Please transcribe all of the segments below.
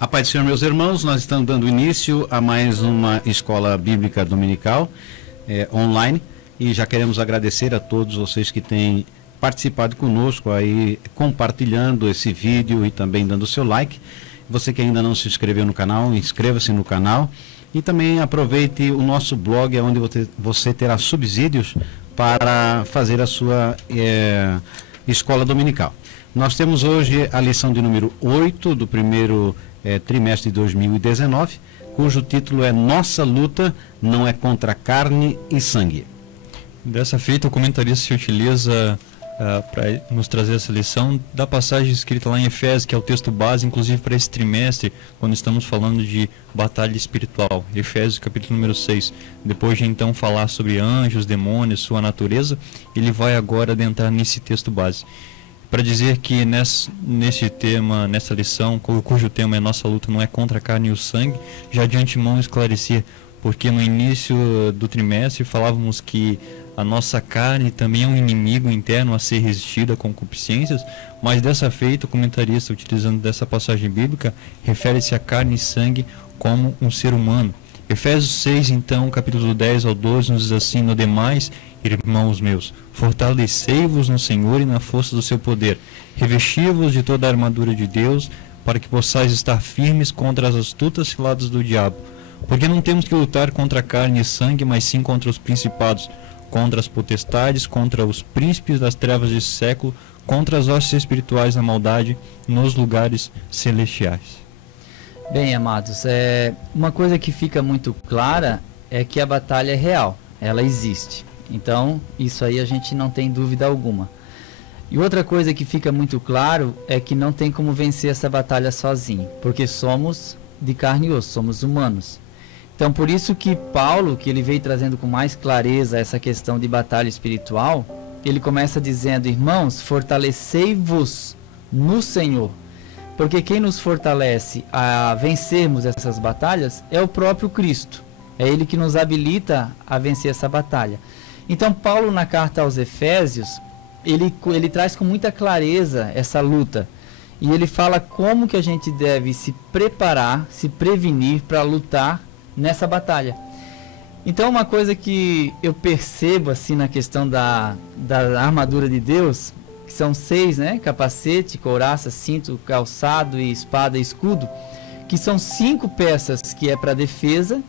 A paz do Senhor, meus irmãos, nós estamos dando início a mais uma escola bíblica dominical online, e já queremos agradecer a todos vocês que têm participado conosco aí, compartilhando esse vídeo e também dando o seu like. Você que ainda não se inscreveu no canal, inscreva-se no canal e também aproveite o nosso blog, onde você terá subsídios para fazer a sua escola dominical. Nós temos hoje a lição de número 8 do primeiro trimestre de 2019, cujo título é Nossa Luta Não é Contra Carne e Sangue. Dessa feita, o comentarista se utiliza para nos trazer essa lição da passagem escrita lá em Efésios, que é o texto base, inclusive para esse trimestre, quando estamos falando de batalha espiritual. Efésios capítulo número 6. Depois de então falar sobre anjos, demônios, sua natureza, ele vai agora adentrar nesse texto base, para dizer que nesse tema, nessa lição, cujo tema é Nossa Luta Não é Contra a Carne e o Sangue, já de antemão esclarecer, porque no início do trimestre falávamos que a nossa carne também é um inimigo interno a ser resistido a concupiscências, mas dessa feita o comentarista, utilizando dessa passagem bíblica, refere-se a carne e sangue como um ser humano. Efésios 6, então, capítulo 10 ao 12, nos diz assim: no demais, irmãos meus, fortalecei-vos no Senhor e na força do seu poder, revesti-vos de toda a armadura de Deus, para que possais estar firmes contra as astutas ciladas do diabo. Porque não temos que lutar contra carne e sangue, mas sim contra os principados, contra as potestades, contra os príncipes das trevas desse século, contra as hostes espirituais da maldade nos lugares celestiais. Bem, amados, uma coisa que fica muito clara é que a batalha é real, ela existe. Então, isso aí a gente não tem dúvida alguma. E outra coisa que fica muito claro é que não tem como vencer essa batalha sozinho, porque somos de carne e osso, somos humanos. Então, por isso que Paulo, que ele veio trazendo com mais clareza essa questão de batalha espiritual, ele começa dizendo: irmãos, fortalecei-vos no Senhor. Porque quem nos fortalece a vencermos essas batalhas é o próprio Cristo. É Ele que nos habilita a vencer essa batalha. Então, Paulo, na carta aos Efésios, ele traz com muita clareza essa luta. E ele fala como que a gente deve se preparar, se prevenir para lutar nessa batalha. Então, uma coisa que eu percebo assim na questão da armadura de Deus, que são 6, né? Capacete, couraça, cinto, calçado e espada e escudo, que são 5 peças que é para defesa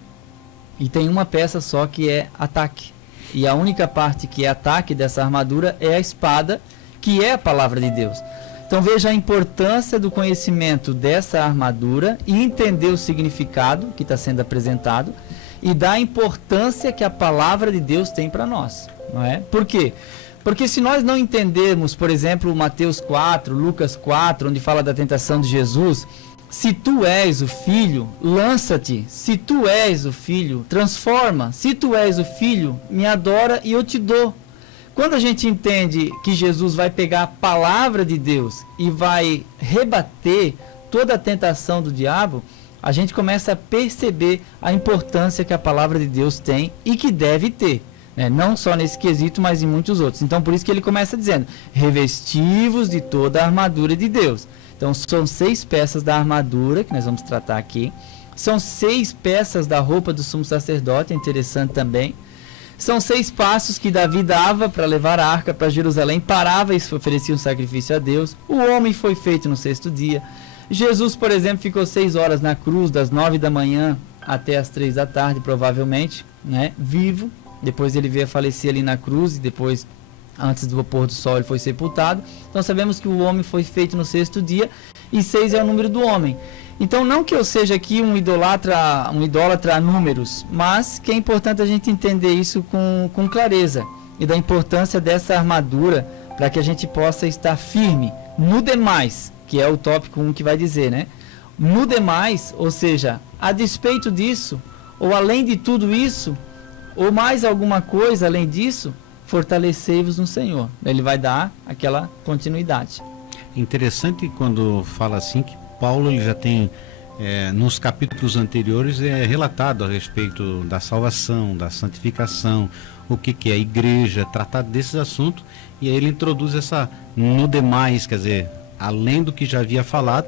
e tem uma peça só que é ataque. E a única parte que é ataque dessa armadura é a espada, que é a palavra de Deus. Então veja a importância do conhecimento dessa armadura e entender o significado que está sendo apresentado e da importância que a palavra de Deus tem para nós, não é? Por quê? Porque se nós não entendermos, por exemplo, Mateus 4, Lucas 4, onde fala da tentação de Jesus, se tu és o filho, lança-te, se tu és o filho, transforma, se tu és o filho, me adora e eu te dou. Quando a gente entende que Jesus vai pegar a palavra de Deus e vai rebater toda a tentação do diabo, a gente começa a perceber a importância que a palavra de Deus tem e que deve ter, né? Não só nesse quesito, mas em muitos outros. Então, por isso que ele começa dizendo: revesti-vos de toda a armadura de Deus. Então, são 6 peças da armadura que nós vamos tratar aqui. São 6 peças da roupa do sumo sacerdote, é interessante também. São 6 passos que Davi dava para levar a arca para Jerusalém, parava e oferecia um sacrifício a Deus. O homem foi feito no 6º dia. Jesus, por exemplo, ficou 6 horas na cruz, das 9 da manhã até as 3 da tarde, provavelmente, né, vivo. Depois ele veio a falecer ali na cruz e depois, antes do pôr do sol, ele foi sepultado. Então sabemos que o homem foi feito no 6º dia e 6 é o número do homem. Então, não que eu seja aqui um idólatra a números, mas que é importante a gente entender isso com clareza e da importância dessa armadura para que a gente possa estar firme no demais, que é o tópico 1 que vai dizer, né? No demais, ou seja, a despeito disso, ou além de tudo isso, ou mais alguma coisa além disso, fortalecei-vos no Senhor. Ele vai dar aquela continuidade. Interessante quando fala assim que Paulo ele já tem nos capítulos anteriores relatado a respeito da salvação, da santificação, o que é a igreja, tratado desses assuntos, e aí ele introduz essa no demais, quer dizer, além do que já havia falado,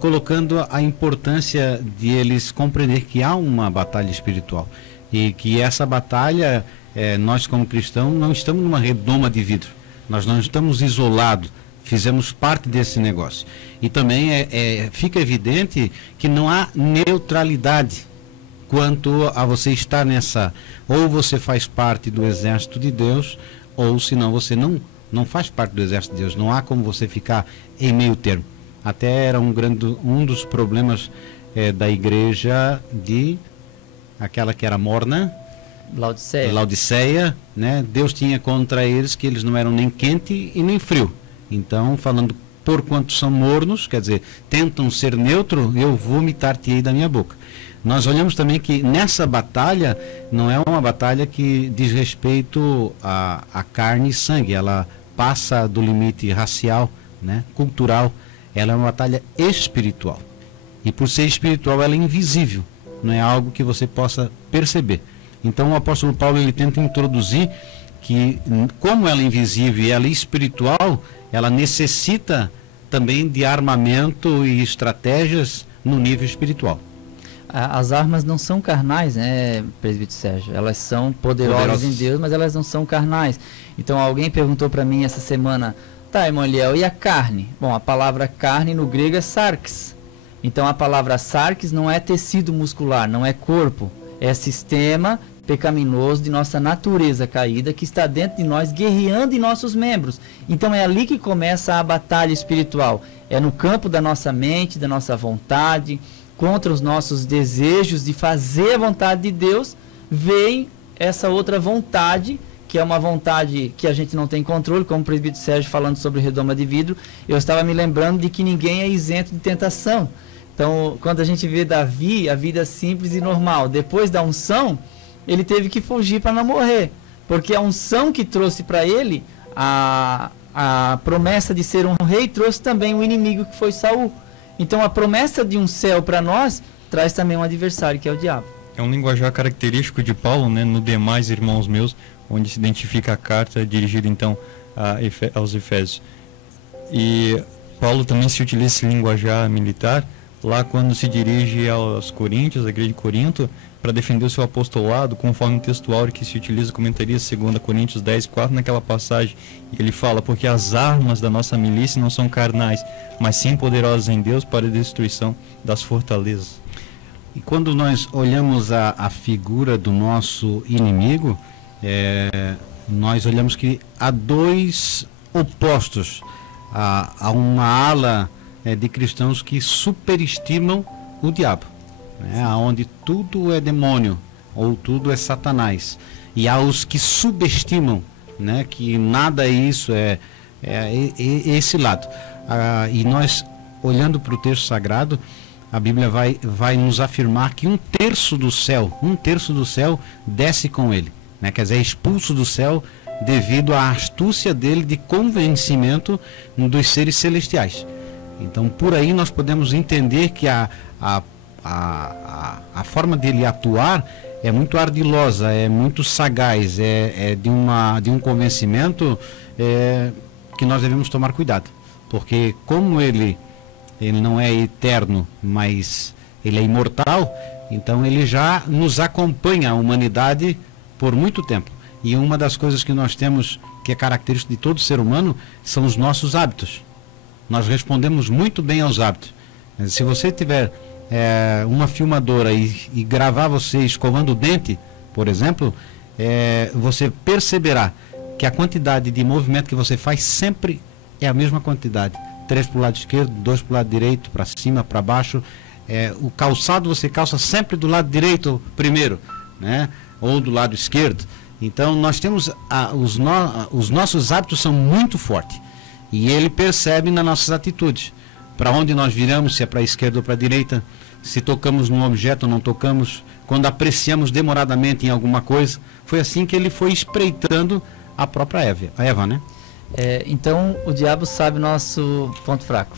colocando a importância de eles compreender que há uma batalha espiritual e que essa batalha, nós como cristãos não estamos numa redoma de vidro, nós não estamos isolados, fizemos parte desse negócio. E também fica evidente que não há neutralidade quanto a você estar nessa, ou você faz parte do exército de Deus, ou senão você não faz parte do exército de Deus. Não há como você ficar em meio termo. Até era um dos problemas da igreja de aquela que era morna, Laodiceia, né? Deus tinha contra eles que eles não eram nem quente e nem frio. Então, falando por quanto são mornos, quer dizer, tentam ser neutro, eu vomitar-te-ei da minha boca. Nós olhamos também que nessa batalha, não é uma batalha que diz respeito a carne e sangue, ela passa do limite racial, né, cultural, ela é uma batalha espiritual. E por ser espiritual, ela é invisível, não é algo que você possa perceber. Então o apóstolo Paulo ele tenta introduzir que, como ela é invisível e ela é espiritual, ela necessita também de armamento e estratégias no nível espiritual. As armas não são carnais, né, presbítero Sérgio? Elas são poderosas em Deus, mas elas não são carnais. Então alguém perguntou para mim essa semana, tá, irmão Eliel, e a carne? Bom, a palavra carne no grego é sarx. Então a palavra sarx não é tecido muscular, não é corpo, é sistema pecaminoso de nossa natureza caída que está dentro de nós, guerreando em nossos membros. Então é ali que começa a batalha espiritual. É no campo da nossa mente, da nossa vontade, contra os nossos desejos de fazer a vontade de Deus, vem essa outra vontade, que é uma vontade que a gente não tem controle, como o presbítero Sérgio falando sobre redoma de vidro. Eu estava me lembrando de que ninguém é isento de tentação. Então, quando a gente vê Davi, a vida simples e normal, depois da unção, ele teve que fugir para não morrer, porque a unção que trouxe para ele a promessa de ser um rei trouxe também um inimigo que foi Saul. Então a promessa de um céu para nós traz também um adversário que é o diabo. É um linguajar característico de Paulo, né, no demais irmãos meus, onde se identifica a carta dirigida então aos Efésios. E Paulo também se utiliza esse linguajar militar lá quando se dirige aos Coríntios, à igreja de Corinto, para defender o seu apostolado, conforme o texto áureo que se utiliza, comentaria 2 Coríntios 10:4, naquela passagem, ele fala, porque as armas da nossa milícia não são carnais, mas sim poderosas em Deus para a destruição das fortalezas. E quando nós olhamos a figura do nosso inimigo, nós olhamos que há dois opostos, há uma ala de cristãos que superestimam o diabo, onde tudo é demônio ou tudo é Satanás, e há os que subestimam, né, que nada é isso, é esse lado. E nós, olhando para o texto sagrado, a Bíblia vai nos afirmar que um terço do céu desce com ele, né, quer dizer, é expulso do céu devido à astúcia dele de convencimento dos seres celestiais. Então, por aí nós podemos entender que a forma dele atuar é muito ardilosa, é muito sagaz, de um convencimento que nós devemos tomar cuidado. Porque como ele não é eterno, mas ele é imortal, então ele já nos acompanha, a humanidade, por muito tempo. E uma das coisas que nós temos, que é característica de todo ser humano, são os nossos hábitos. Nós respondemos muito bem aos hábitos. Se você tiver uma filmadora e gravar você escovando o dente, por exemplo, você perceberá que a quantidade de movimento que você faz sempre é a mesma quantidade. 3 para o lado esquerdo, 2 para o lado direito, para cima, para baixo. O calçado você calça sempre do lado direito primeiro, né? Ou do lado esquerdo. Então nós temos os nossos hábitos são muito fortes. E ele percebe nas nossas atitudes. Para onde nós viramos, se é para a esquerda ou para a direita, se tocamos num objeto ou não tocamos, quando apreciamos demoradamente em alguma coisa. Foi assim que ele foi espreitando a própria Eva, né? Então o diabo sabe o nosso ponto fraco.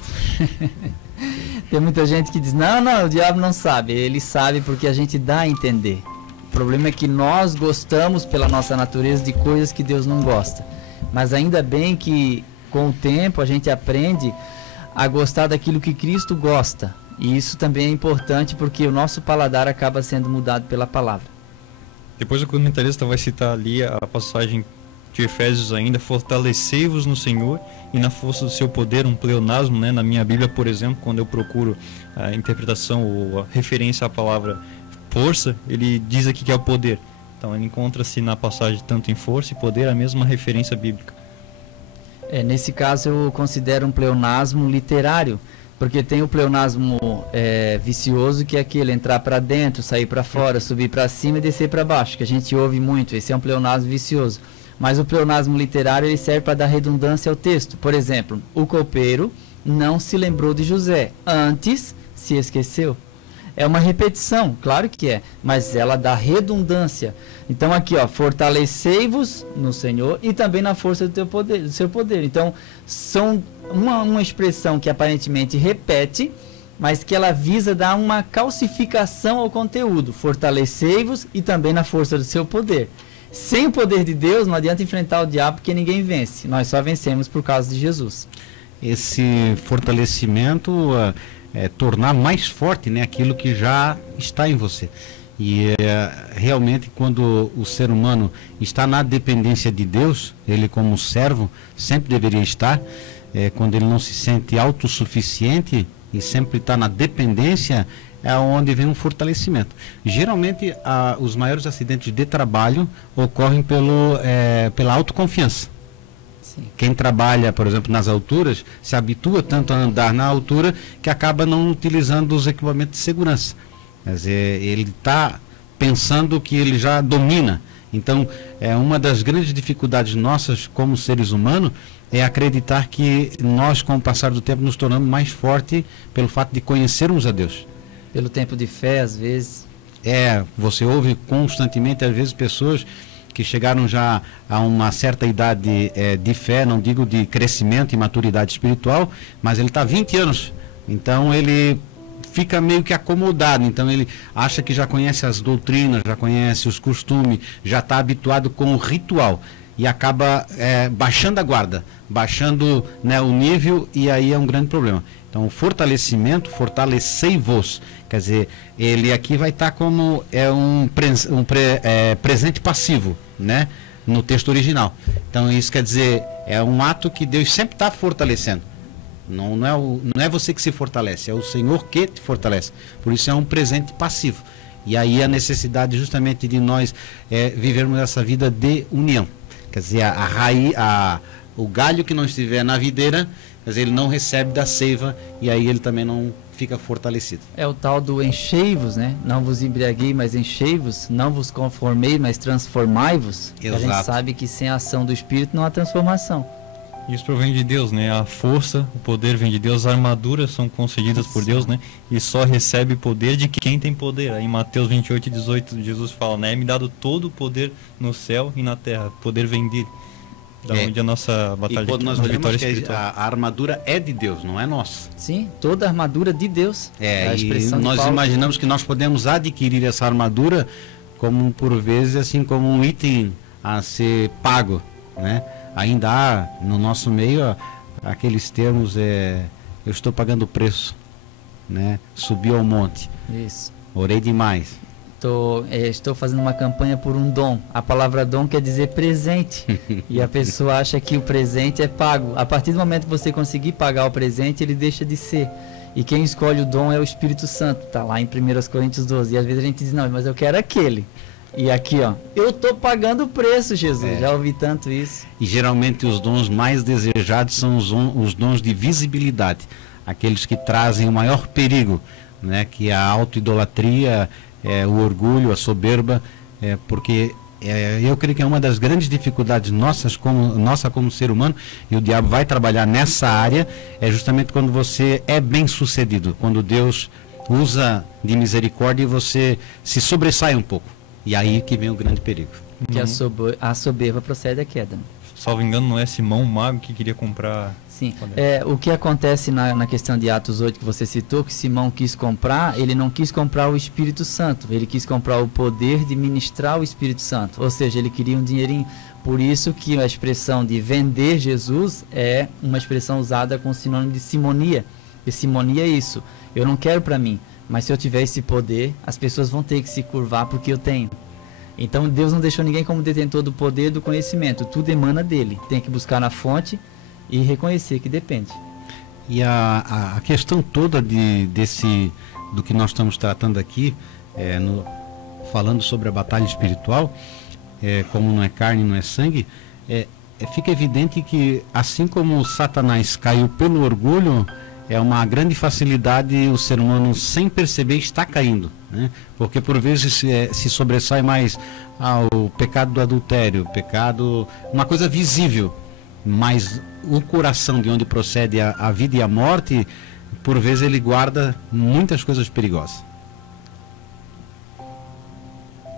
Tem muita gente que diz, não, o diabo não sabe. Ele sabe porque a gente dá a entender. O problema é que nós gostamos pela nossa natureza de coisas que Deus não gosta. Mas ainda bem que com o tempo a gente aprende a gostar daquilo que Cristo gosta. E isso também é importante porque o nosso paladar acaba sendo mudado pela palavra. Depois o comentarista vai citar ali a passagem de Efésios ainda: fortalecei-vos no Senhor e na força do seu poder, um pleonasmo, né? Na minha Bíblia, por exemplo, quando eu procuro a interpretação ou a referência à palavra força, ele diz aqui que é o poder. Então ele encontra-se na passagem tanto em força e poder a mesma referência bíblica. Nesse caso eu considero um pleonasmo literário, porque tem o pleonasmo vicioso, que é aquele entrar para dentro, sair para fora, subir para cima e descer para baixo, que a gente ouve muito. Esse é um pleonasmo vicioso. Mas o pleonasmo literário, ele serve para dar redundância ao texto. Por exemplo, o copeiro não se lembrou de José, antes se esqueceu. É uma repetição, claro que é, mas ela dá redundância. Então aqui, ó, fortalecei-vos no Senhor e também na força do teu poder, do seu poder. Então, são uma expressão que aparentemente repete, mas que ela visa dar uma calcificação ao conteúdo. Fortalecei-vos e também na força do seu poder. Sem o poder de Deus, não adianta enfrentar o diabo, porque ninguém vence. Nós só vencemos por causa de Jesus. Esse fortalecimento tornar mais forte, né, aquilo que já está em você. E realmente, quando o ser humano está na dependência de Deus, ele como servo sempre deveria estar, quando ele não se sente autossuficiente e sempre está na dependência, é onde vem um fortalecimento. Geralmente, os maiores acidentes de trabalho ocorrem pela autoconfiança. Sim. Quem trabalha, por exemplo, nas alturas, se habitua tanto a andar na altura que acaba não utilizando os equipamentos de segurança. Quer dizer, ele está pensando que ele já domina. Então, uma das grandes dificuldades nossas como seres humanos é acreditar que nós, com o passar do tempo, nos tornamos mais fortes pelo fato de conhecermos a Deus. Pelo tempo de fé, às vezes. Você ouve constantemente, às vezes, pessoas que chegaram já a uma certa idade de fé, não digo de crescimento e maturidade espiritual, mas ele está 20 anos. Então, ele fica meio que acomodado. Então, ele acha que já conhece as doutrinas, já conhece os costumes, já está habituado com o ritual. E acaba baixando a guarda, baixando, né, o nível, e aí é um grande problema. Então, o fortalecimento, fortalecei-vos, quer dizer, ele aqui vai estar como presente passivo, né, no texto original. Então, isso quer dizer, é um ato que Deus sempre está fortalecendo. Não é você que se fortalece, é o Senhor que te fortalece. Por isso é um presente passivo. E aí a necessidade justamente de nós vivermos essa vida de união. Quer dizer, a raiz, o galho que não estiver na videira, quer dizer, ele não recebe da seiva e aí ele também não fica fortalecido. É o tal do enchei-vos, né? Não vos embriaguei, mas enchei-vos. Não vos conformei, mas transformai-vos. A gente sabe que sem a ação do Espírito não há transformação. Isso provém de Deus, né? A força, o poder vem de Deus, as armaduras são concedidas por Deus, né? E só recebe poder de quem tem poder. Aí em Mateus 28:18, Jesus fala, né? É me dado todo o poder no céu e na terra. O poder vem dele. Da onde a nossa batalha, e quando nós vitória espiritual. A armadura é de Deus, não é nossa. Sim, toda a armadura de Deus. A expressão e nós imaginamos que nós podemos adquirir essa armadura como, por vezes, assim, como um item a ser pago, né? Ainda há no nosso meio aqueles termos, eu estou pagando o preço, né? Subi ao monte. Isso. Orei demais. Estou fazendo uma campanha por um dom. A palavra dom quer dizer presente. E a pessoa acha que o presente é pago. A partir do momento que você conseguir pagar o presente, ele deixa de ser. E quem escolhe o dom é o Espírito Santo. Está lá em 1 Coríntios 12. E às vezes a gente diz, não, mas eu quero aquele. E aqui, ó, eu estou pagando o preço, Jesus. Já ouvi tanto isso. E geralmente os dons mais desejados são os dons de visibilidade. Aqueles que trazem o maior perigo, né? Que é a autoidolatria, o orgulho, a soberba, porque eu creio que é uma das grandes dificuldades nossa como ser humano, e o diabo vai trabalhar nessa área, é justamente quando você é bem sucedido, quando Deus usa de misericórdia e você se sobressai um pouco. E aí que vem o grande perigo. Que a soberba procede da queda. salvo engano, não é Simão o Mago que queria comprar... Sim, o que acontece na questão de Atos 8 que você citou, que Simão quis comprar, ele não quis comprar o Espírito Santo, ele quis comprar o poder de ministrar o Espírito Santo, ou seja, ele queria um dinheirinho. Por isso que a expressão de vender Jesus é uma expressão usada com sinônimo de simonia. E simonia é isso, eu não quero para mim, mas se eu tiver esse poder, as pessoas vão ter que se curvar porque eu tenho. Então Deus não deixou ninguém como detentor do poder do conhecimento, tudo emana dele, tem que buscar na fonte e reconhecer que depende. E a questão toda do que nós estamos tratando aqui, falando sobre a batalha espiritual, como não é carne, não é sangue, fica evidente que assim como Satanás caiu pelo orgulho, é uma grande facilidade o ser humano, sem perceber, está caindo, né? Porque por vezes se sobressai mais ao pecado do adultério, uma coisa visível, mas o coração de onde procede a vida e a morte, por vezes ele guarda muitas coisas perigosas.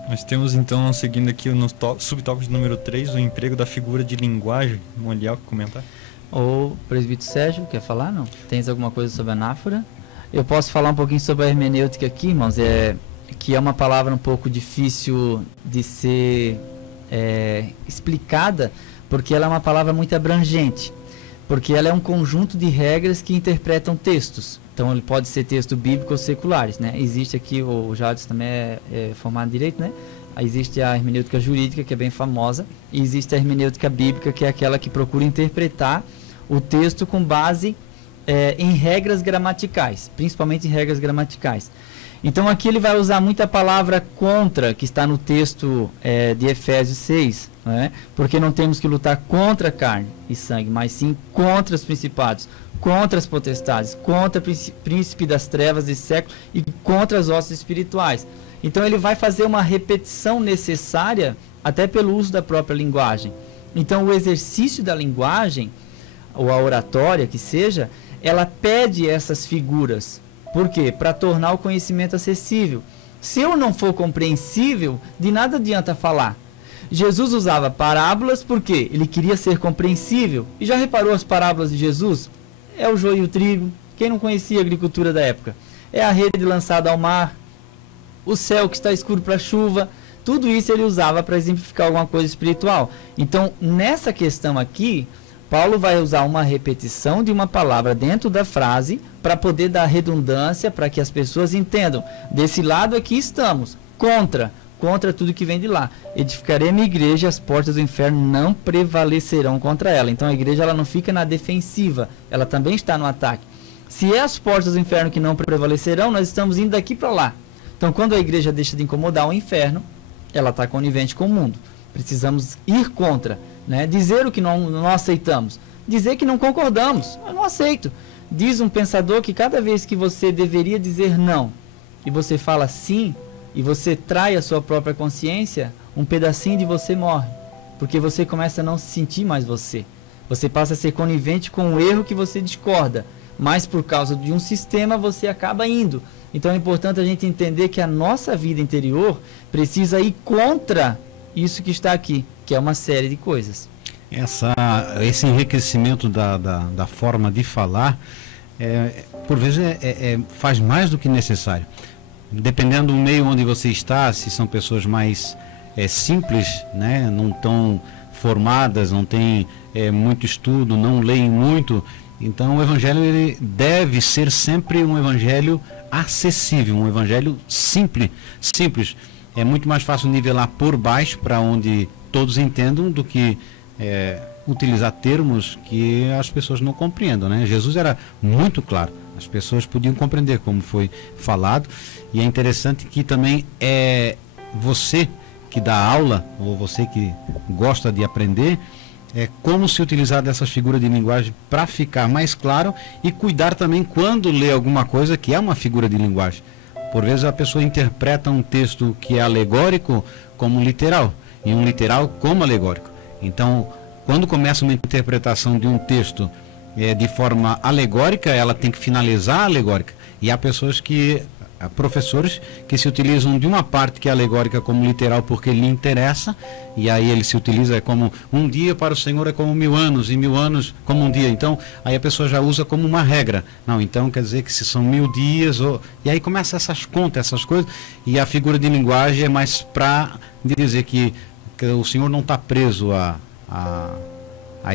Nós temos então, seguindo aqui no subtópico número 3, o emprego da figura de linguagem. Mundial, comentar? O presbítero Sérgio, quer falar? Não? Tens alguma coisa sobre a anáfora? Eu posso falar um pouquinho sobre a hermenêutica aqui, irmãos, que é uma palavra um pouco difícil de ser explicada, porque ela é uma palavra muito abrangente, porque ela é um conjunto de regras que interpretam textos. Então ele pode ser texto bíblico ou seculares, né? Existe aqui, o Jadson também é formado em direito, né? Existe a hermenêutica jurídica, que é bem famosa, e existe a hermenêutica bíblica, que é aquela que procura interpretar o texto com base em regras gramaticais, principalmente em regras gramaticais. Então aqui ele vai usar muita palavra contra, que está no texto de Efésios 6, né? Porque não temos que lutar contra carne e sangue, mas sim contra os principados, contra as potestades, contra o príncipe das trevas desse século e contra as hostes espirituais. Então ele vai fazer uma repetição necessária até pelo uso da própria linguagem. Então o exercício da linguagem, ou a oratória que seja, ela pede essas figuras. Por quê? Para tornar o conhecimento acessível. Se eu não for compreensível, de nada adianta falar. Jesus usava parábolas porque ele queria ser compreensível. E já reparou as parábolas de Jesus? É o joio e o trigo. Quem não conhecia a agricultura da época? É a rede lançada ao mar, o céu que está escuro para a chuva. Tudo isso ele usava para exemplificar alguma coisa espiritual. Então, nessa questão aqui, Paulo vai usar uma repetição de uma palavra dentro da frase para poder dar redundância, para que as pessoas entendam. Desse lado aqui estamos, contra tudo que vem de lá. Edificarei minha igreja, as portas do inferno não prevalecerão contra ela. Então a igreja ela não fica na defensiva, ela também está no ataque. Se é as portas do inferno que não prevalecerão, nós estamos indo daqui para lá. Então quando a igreja deixa de incomodar o inferno, ela está conivente com o mundo. Precisamos ir contra, né? Dizer o que não aceitamos, dizer que não concordamos, eu não aceito. Diz um pensador que cada vez que você deveria dizer não e você fala sim, e você trai a sua própria consciência, um pedacinho de você morre, porque você começa a não se sentir mais você. Você passa a ser conivente com o erro que você discorda, mas por causa de um sistema você acaba indo. Então é importante a gente entender que a nossa vida interior precisa ir contra isso que está aqui, que é uma série de coisas. Esse enriquecimento da forma de falar, por vezes faz mais do que necessário. Dependendo do meio onde você está, se são pessoas mais simples, né, não tão formadas, não têm muito estudo, não leem muito, então o evangelho ele deve ser sempre um evangelho acessível, um evangelho simples. É muito mais fácil nivelar por baixo para onde todos entendam do que utilizar termos que as pessoas não compreendam, né? Jesus era muito claro, as pessoas podiam compreender como foi falado, e é interessante que também você que dá aula, ou você que gosta de aprender, como se utilizar dessas figuras de linguagem para ficar mais claro e cuidar também quando lê alguma coisa que é uma figura de linguagem. Por vezes a pessoa interpreta um texto que é alegórico como literal, e um literal como alegórico. Então, quando começa uma interpretação de um texto de forma alegórica, ela tem que finalizar a alegórica. E há pessoas que professores que se utilizam de uma parte que é alegórica como literal porque lhe interessa, e aí ele se utiliza como um dia para o Senhor é como 1000 anos, e 1000 anos como um dia. Então, aí a pessoa já usa como uma regra. Não, então quer dizer que se são 1000 dias, e aí começa essas contas, essas coisas, e a figura de linguagem é mais para dizer que o Senhor não está preso a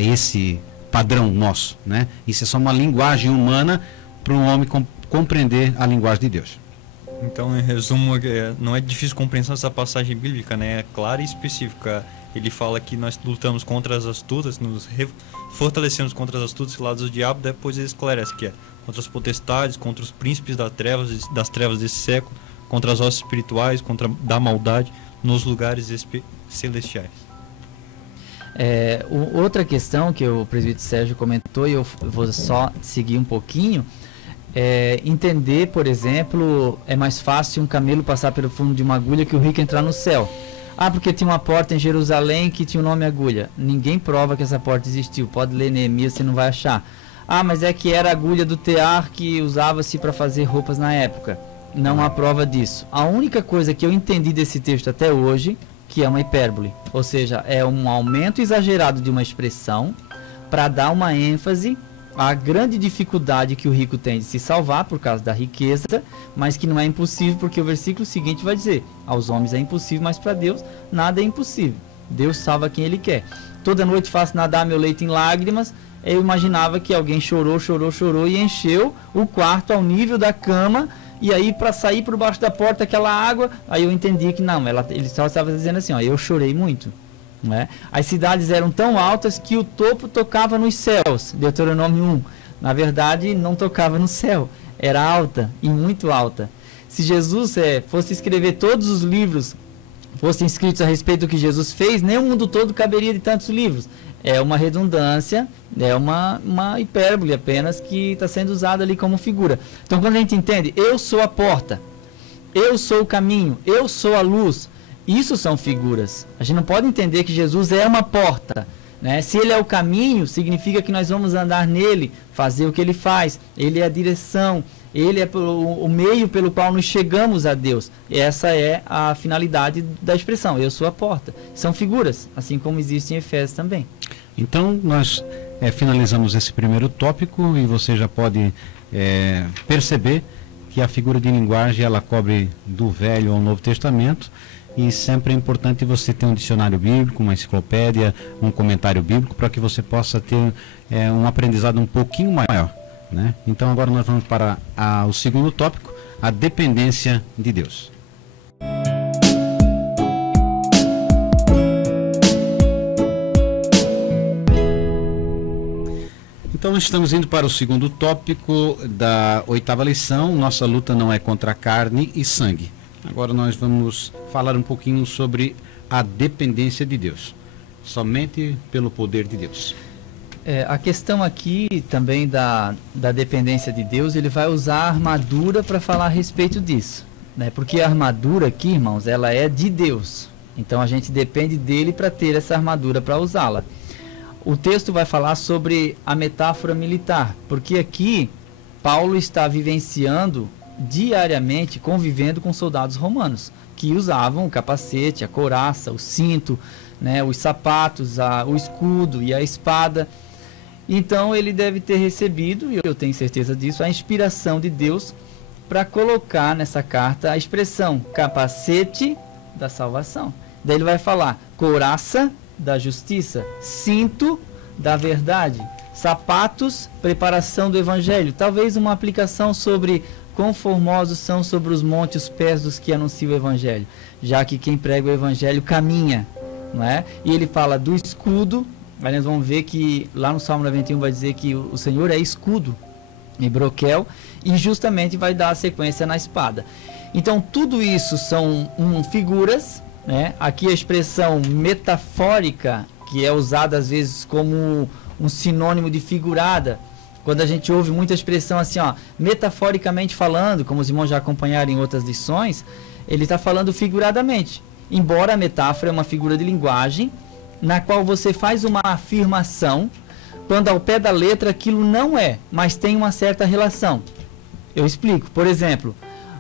esse padrão nosso, né? Isso é só uma linguagem humana para um homem compreender a linguagem de Deus. Então, em resumo, não é difícil compreensão essa passagem bíblica, né? É clara e específica. Ele fala que nós lutamos contra as astutas, nos fortalecemos contra as astutas lados do diabo, depois ele esclarece que é contra as potestades, contra os príncipes das trevas desse século, contra as hostes espirituais, contra da maldade nos lugares celestiais. Outra questão que o presbítero Sérgio comentou, e eu vou só seguir um pouquinho, entender, por exemplo, é mais fácil um camelo passar pelo fundo de uma agulha que o rico entrar no céu. Porque tinha uma porta em Jerusalém que tinha o nome agulha. Ninguém prova que essa porta existiu. Pode ler Neemias, você não vai achar. Mas é que era a agulha do tear que usava-se para fazer roupas na época. Não há prova disso. A única coisa que eu entendi desse texto até hoje, que é uma hipérbole, ou seja, é um aumento exagerado de uma expressão para dar uma ênfase à grande dificuldade que o rico tem de se salvar por causa da riqueza, mas que não é impossível, porque o versículo seguinte vai dizer: aos homens é impossível, mas para Deus nada é impossível. Deus salva quem Ele quer. Toda noite faço nadar meu leito em lágrimas. Eu imaginava que alguém chorou e encheu o quarto ao nível da cama, e aí para sair por baixo da porta aquela água, aí eu entendi que não, ele só estava dizendo assim, eu chorei muito. Né? As cidades eram tão altas que o topo tocava nos céus, Deuteronômio 1. Na verdade, não tocava no céu, era alta e muito alta. Se Jesus fosse escrever todos os livros, fossem escritos a respeito do que Jesus fez, nem o mundo todo caberia de tantos livros. É uma redundância, é uma hipérbole apenas que está sendo usada ali como figura. Então, quando a gente entende, eu sou a porta, eu sou o caminho, eu sou a luz, isso são figuras. A gente não pode entender que Jesus é uma porta, né? Se ele é o caminho, significa que nós vamos andar nele, fazer o que ele faz. Ele é a direção, ele é o meio pelo qual nos chegamos a Deus. Essa é a finalidade da expressão, eu sou a porta. São figuras, assim como existe em Efésios também. Então, nós finalizamos esse primeiro tópico e você já pode perceber que a figura de linguagem ela cobre do Velho ao Novo Testamento. E sempre é importante você ter um dicionário bíblico, uma enciclopédia, um comentário bíblico, para que você possa ter um aprendizado um pouquinho maior, né? Então agora nós vamos para o segundo tópico, a dependência de Deus. Então estamos indo para o segundo tópico da 8ª lição. Nossa luta não é contra carne e sangue. Agora nós vamos falar um pouquinho sobre a dependência de Deus, somente pelo poder de Deus. A questão aqui também da dependência de Deus, ele vai usar a armadura para falar a respeito disso, né? Porque a armadura aqui, irmãos, ela é de Deus, então a gente depende dele para ter essa armadura para usá-la. O texto vai falar sobre a metáfora militar, porque aqui Paulo está vivenciando diariamente, convivendo com soldados romanos que usavam o capacete, a couraça, o cinto, né, os sapatos, o escudo e a espada. Então ele deve ter recebido, e eu tenho certeza disso, a inspiração de Deus para colocar nessa carta a expressão capacete da salvação. Daí ele vai falar couraça da justiça, cinto da verdade, sapatos, preparação do evangelho. Talvez uma aplicação sobre quão formosos são sobre os montes os pés dos que anunciam o evangelho, já que quem prega o evangelho caminha, não é? E ele fala do escudo. Aí nós vamos ver que lá no Salmo 91 vai dizer que o Senhor é escudo e broquel, e justamente vai dar a sequência na espada. Então tudo isso são figuras, né? Aqui a expressão metafórica, que é usada às vezes como um sinônimo de figurada, quando a gente ouve muita expressão assim, metaforicamente falando, como os irmãos já acompanharam em outras lições, ele está falando figuradamente. Embora a metáfora é uma figura de linguagem, na qual você faz uma afirmação, quando ao pé da letra aquilo não é, mas tem uma certa relação. Eu explico. Por exemplo,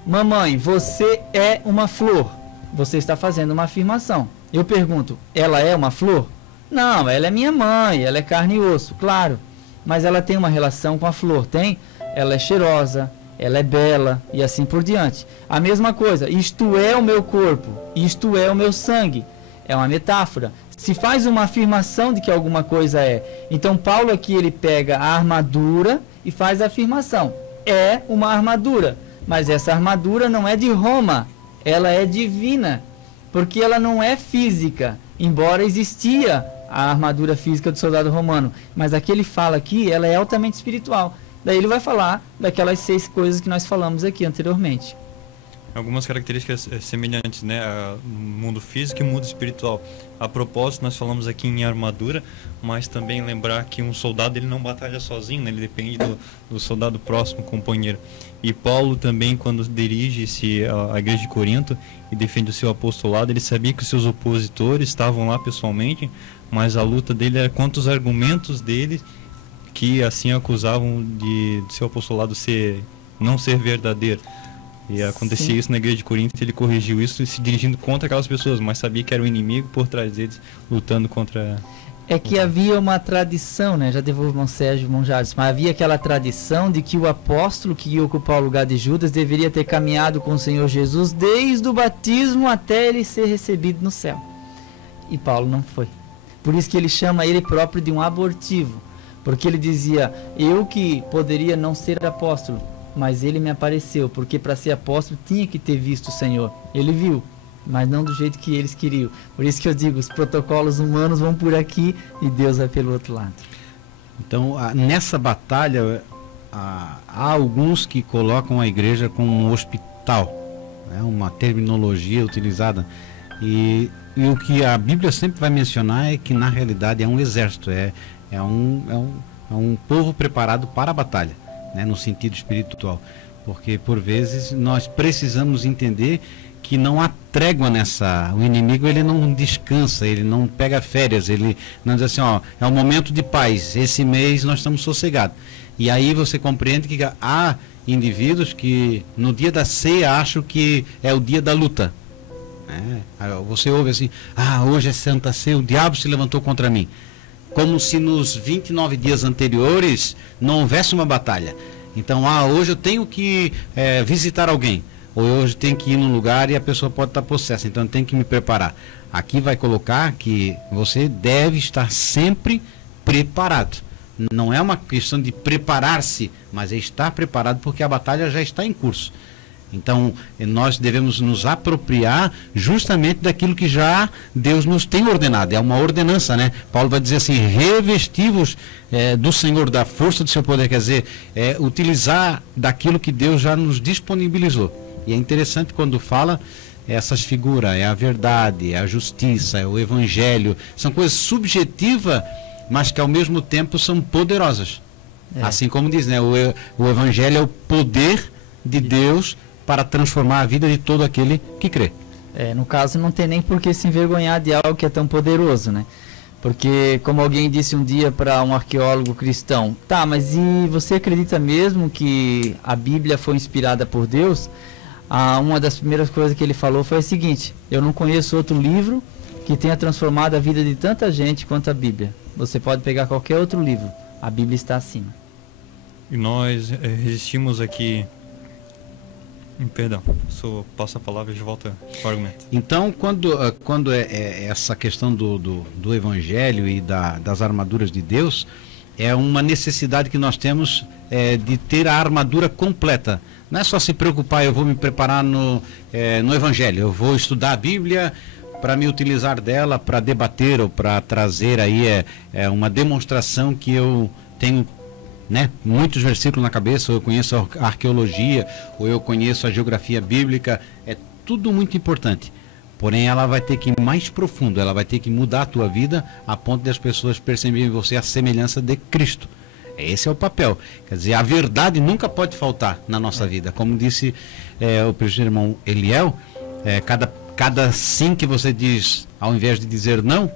mamãe, você é uma flor. Você está fazendo uma afirmação. Eu pergunto, ela é uma flor? Não, ela é minha mãe, ela é carne e osso, claro. Mas ela tem uma relação com a flor, tem? Ela é cheirosa, ela é bela e assim por diante. A mesma coisa, isto é o meu corpo, isto é o meu sangue. É uma metáfora. Se faz uma afirmação de que alguma coisa é. Então Paulo aqui ele pega a armadura e faz a afirmação. É uma armadura, mas essa armadura não é de Roma, ela é divina, porque ela não é física, embora existia a armadura física do soldado romano, mas a que ele fala aqui, ela é altamente espiritual. Daí ele vai falar daquelas 6 coisas que nós falamos aqui anteriormente. Algumas características semelhantes, né, no mundo físico e no mundo espiritual. A propósito, nós falamos aqui em armadura, mas também lembrar que um soldado ele não batalha sozinho, né, ele depende do soldado próximo, companheiro. E Paulo também, quando dirige-se à igreja de Corinto e defende o seu apostolado, ele sabia que os seus opositores estavam lá pessoalmente, mas a luta dele era contra os argumentos dele, que assim acusavam de seu apostolado não ser verdadeiro. E acontecia isso na igreja de Corinto, ele corrigiu isso se dirigindo contra aquelas pessoas, mas sabia que era o inimigo por trás deles, lutando contra... É que havia uma tradição, né? Já devolvo o irmão Sérgio, irmão Jardim, mas havia aquela tradição de que o apóstolo que ia ocupar o lugar de Judas deveria ter caminhado com o Senhor Jesus desde o batismo até ele ser recebido no céu. E Paulo não foi. Por isso que ele chama ele próprio de um abortivo, porque ele dizia, eu que poderia não ser apóstolo, mas ele me apareceu, porque para ser apóstolo tinha que ter visto o Senhor. Ele viu, mas não do jeito que eles queriam. Por isso que eu digo, os protocolos humanos vão por aqui e Deus vai pelo outro lado. Então, nessa batalha, há alguns que colocam a igreja como um hospital, né? Uma terminologia utilizada. E o que a Bíblia sempre vai mencionar é que, na realidade, é um exército, é um povo preparado para a batalha, né, no sentido espiritual, porque por vezes nós precisamos entender que não há trégua o inimigo ele não descansa, ele não pega férias, ele não diz assim, ó, é um momento de paz, esse mês nós estamos sossegados, e aí você compreende que há indivíduos que no dia da ceia acham que é o dia da luta, né? Você ouve assim, hoje é Santa Ceia, o diabo se levantou contra mim, como se nos 29 dias anteriores não houvesse uma batalha. Então, hoje eu tenho que visitar alguém, ou hoje tenho que ir num lugar e a pessoa pode estar possessa, então eu tenho que me preparar. Aqui vai colocar que você deve estar sempre preparado. Não é uma questão de preparar-se, mas é estar preparado porque a batalha já está em curso. Então, nós devemos nos apropriar justamente daquilo que já Deus nos tem ordenado. É uma ordenança, né? Paulo vai dizer assim, revesti-vos do Senhor, da força do seu poder. Quer dizer, utilizar daquilo que Deus já nos disponibilizou. E é interessante quando fala essas figuras, é a verdade, é a justiça, é o evangelho. São coisas subjetivas, mas que ao mesmo tempo são poderosas. Assim como diz, né? O evangelho é o poder de Deus para transformar a vida de todo aquele que crê. No caso, não tem nem por que se envergonhar de algo que é tão poderoso, né? Porque, como alguém disse um dia para um arqueólogo cristão, tá, mas e você acredita mesmo que a Bíblia foi inspirada por Deus? Uma das primeiras coisas que ele falou foi a seguinte, eu não conheço outro livro que tenha transformado a vida de tanta gente quanto a Bíblia. Você pode pegar qualquer outro livro, a Bíblia está acima. E nós resistimos aqui... Perdão, só passo a palavra e de volta ao argumento. Então, quando essa questão do evangelho e das armaduras de Deus, é uma necessidade que nós temos de ter a armadura completa. Não é só se preocupar, eu vou me preparar no evangelho, eu vou estudar a Bíblia para me utilizar dela, para debater ou para trazer aí uma demonstração que eu tenho, né, muitos versículos na cabeça, ou eu conheço a arqueologia, ou eu conheço a geografia bíblica, é tudo muito importante. Porém, ela vai ter que ir mais profundo, ela vai ter que mudar a tua vida a ponto de as pessoas perceberem em você a semelhança de Cristo. Esse é o papel. Quer dizer, a verdade nunca pode faltar na nossa vida. Como disse o presbítero irmão Eliel, cada sim que você diz, ao invés de dizer não,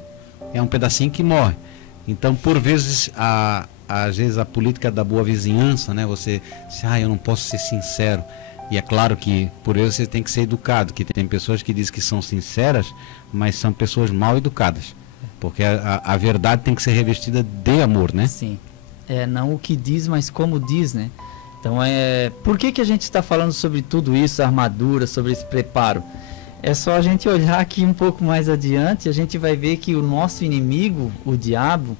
é um pedacinho que morre. Então, por vezes, às vezes a política da boa vizinhança, né? Você diz, eu não posso ser sincero. E é claro que por isso você tem que ser educado, que tem pessoas que dizem que são sinceras, mas são pessoas mal educadas. Porque a verdade tem que ser revestida de amor, né? Sim. Não o que diz, mas como diz, né? Então, por que a gente está falando sobre tudo isso, armadura, sobre esse preparo? É só a gente olhar aqui um pouco mais adiante, a gente vai ver que o nosso inimigo, o diabo,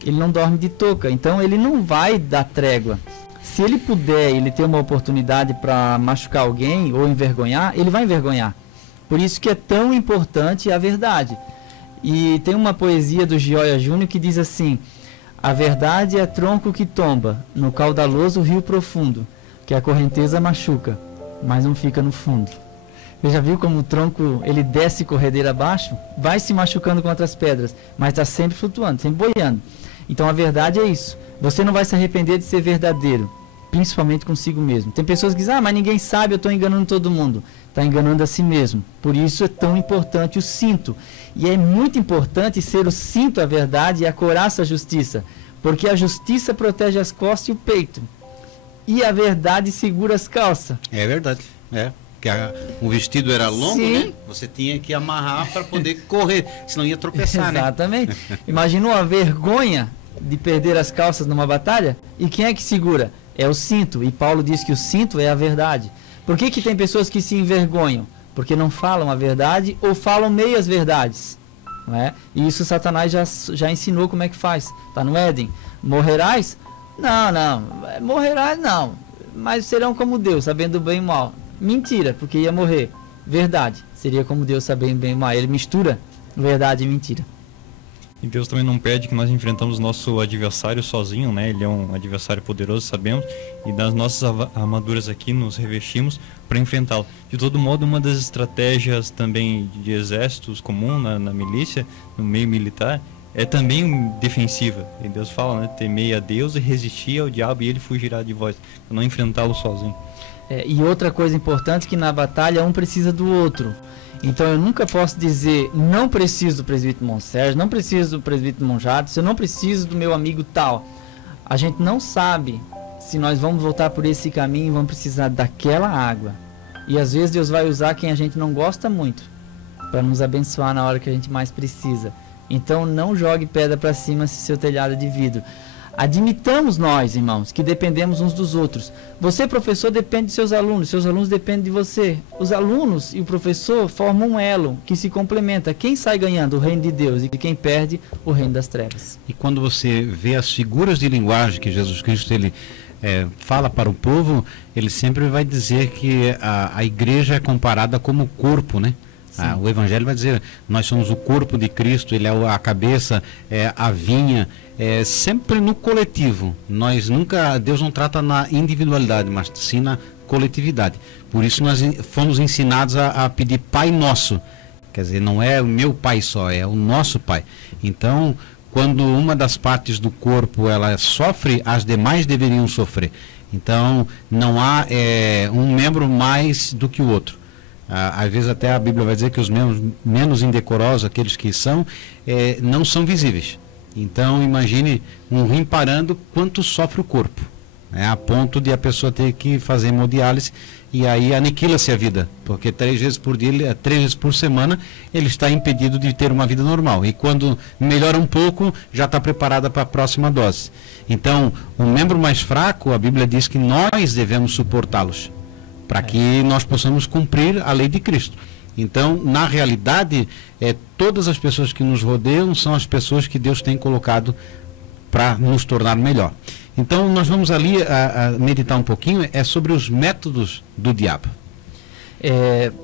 ele não dorme de touca, então ele não vai dar trégua. Se ele puder, ele ter uma oportunidade para machucar alguém ou envergonhar, ele vai envergonhar. Por isso que é tão importante a verdade. E tem uma poesia do Gioia Júnior que diz assim: a verdade é tronco que tomba no caudaloso rio profundo, que a correnteza machuca, mas não fica no fundo. Você já viu como o tronco, ele desce corredeira abaixo, vai se machucando contra as pedras, mas está sempre flutuando, sempre boiando. Então a verdade é isso. Você não vai se arrepender de ser verdadeiro, principalmente consigo mesmo. Tem pessoas que dizem, mas ninguém sabe, eu estou enganando todo mundo. Está enganando a si mesmo. Por isso é tão importante o cinto. E é muito importante ser o cinto a verdade e a couraça a justiça. Porque a justiça protege as costas e o peito. E a verdade segura as calças. É verdade, Porque o vestido era longo, Sim. né? Você tinha que amarrar para poder correr, senão ia tropeçar, né? Exatamente. Imaginou a vergonha de perder as calças numa batalha? E quem é que segura? É o cinto. E Paulo diz que o cinto é a verdade. Por que tem pessoas que se envergonham? Porque não falam a verdade ou falam meias verdades. Não é? E isso Satanás já ensinou como é que faz. Está no Éden. Morrerás? Não. Morrerás não. Mas serão como Deus, sabendo o bem e o mal. Mentira, porque ia morrer. Verdade, seria como Deus sabendo bem e o mal. Ele mistura verdade e mentira. E Deus também não pede que nós enfrentamos nosso adversário sozinho, né? Ele é um adversário poderoso, sabemos, e das nossas armaduras aqui nos revestimos para enfrentá-lo. De todo modo, uma das estratégias também de exércitos comum na milícia, no meio militar, é também defensiva. E Deus fala, né? Temei a Deus e resistir ao diabo e ele fugirá de vós. Para não enfrentá-lo sozinho. E outra coisa importante que na batalha um precisa do outro. Então eu nunca posso dizer, não preciso do presbítero Monsérgio, não preciso do presbítero Monjato, eu não preciso do meu amigo tal. A gente não sabe se nós vamos voltar por esse caminho e vamos precisar daquela água. E às vezes Deus vai usar quem a gente não gosta muito para nos abençoar na hora que a gente mais precisa. Então não jogue pedra para cima se seu telhado é de vidro. Admitamos nós, irmãos, que dependemos uns dos outros. Você, professor, depende de seus alunos dependem de você. Os alunos e o professor formam um elo que se complementa. Quem sai ganhando? O reino de Deus, e quem perde? O reino das trevas. E quando você vê as figuras de linguagem que Jesus Cristo ele fala para o povo, ele sempre vai dizer que a igreja é comparada como corpo, né? O Evangelho vai dizer, nós somos o corpo de Cristo, ele é a cabeça, a vinha, sempre no coletivo. Deus não trata na individualidade, mas sim na coletividade. Por isso nós fomos ensinados a pedir Pai Nosso. Quer dizer, não é o meu Pai só, é o nosso Pai. Então, quando uma das partes do corpo ela sofre, as demais deveriam sofrer. Então, não há um membro mais do que o outro. Às vezes até a Bíblia vai dizer que os menos indecorosos, aqueles que não são visíveis. Então imagine um rim parando, quanto sofre o corpo, a ponto de a pessoa ter que fazer hemodiálise e aí aniquila-se a vida, porque 3 vezes por dia, 3 vezes por semana ele está impedido de ter uma vida normal e quando melhora um pouco já está preparada para a próxima dose. Então o membro mais fraco, a Bíblia diz que nós devemos suportá-los para que nós possamos cumprir a lei de Cristo. Então, na realidade, todas as pessoas que nos rodeiam são as pessoas que Deus tem colocado para nos tornar melhor. Então, nós vamos ali a meditar um pouquinho, sobre os métodos do diabo.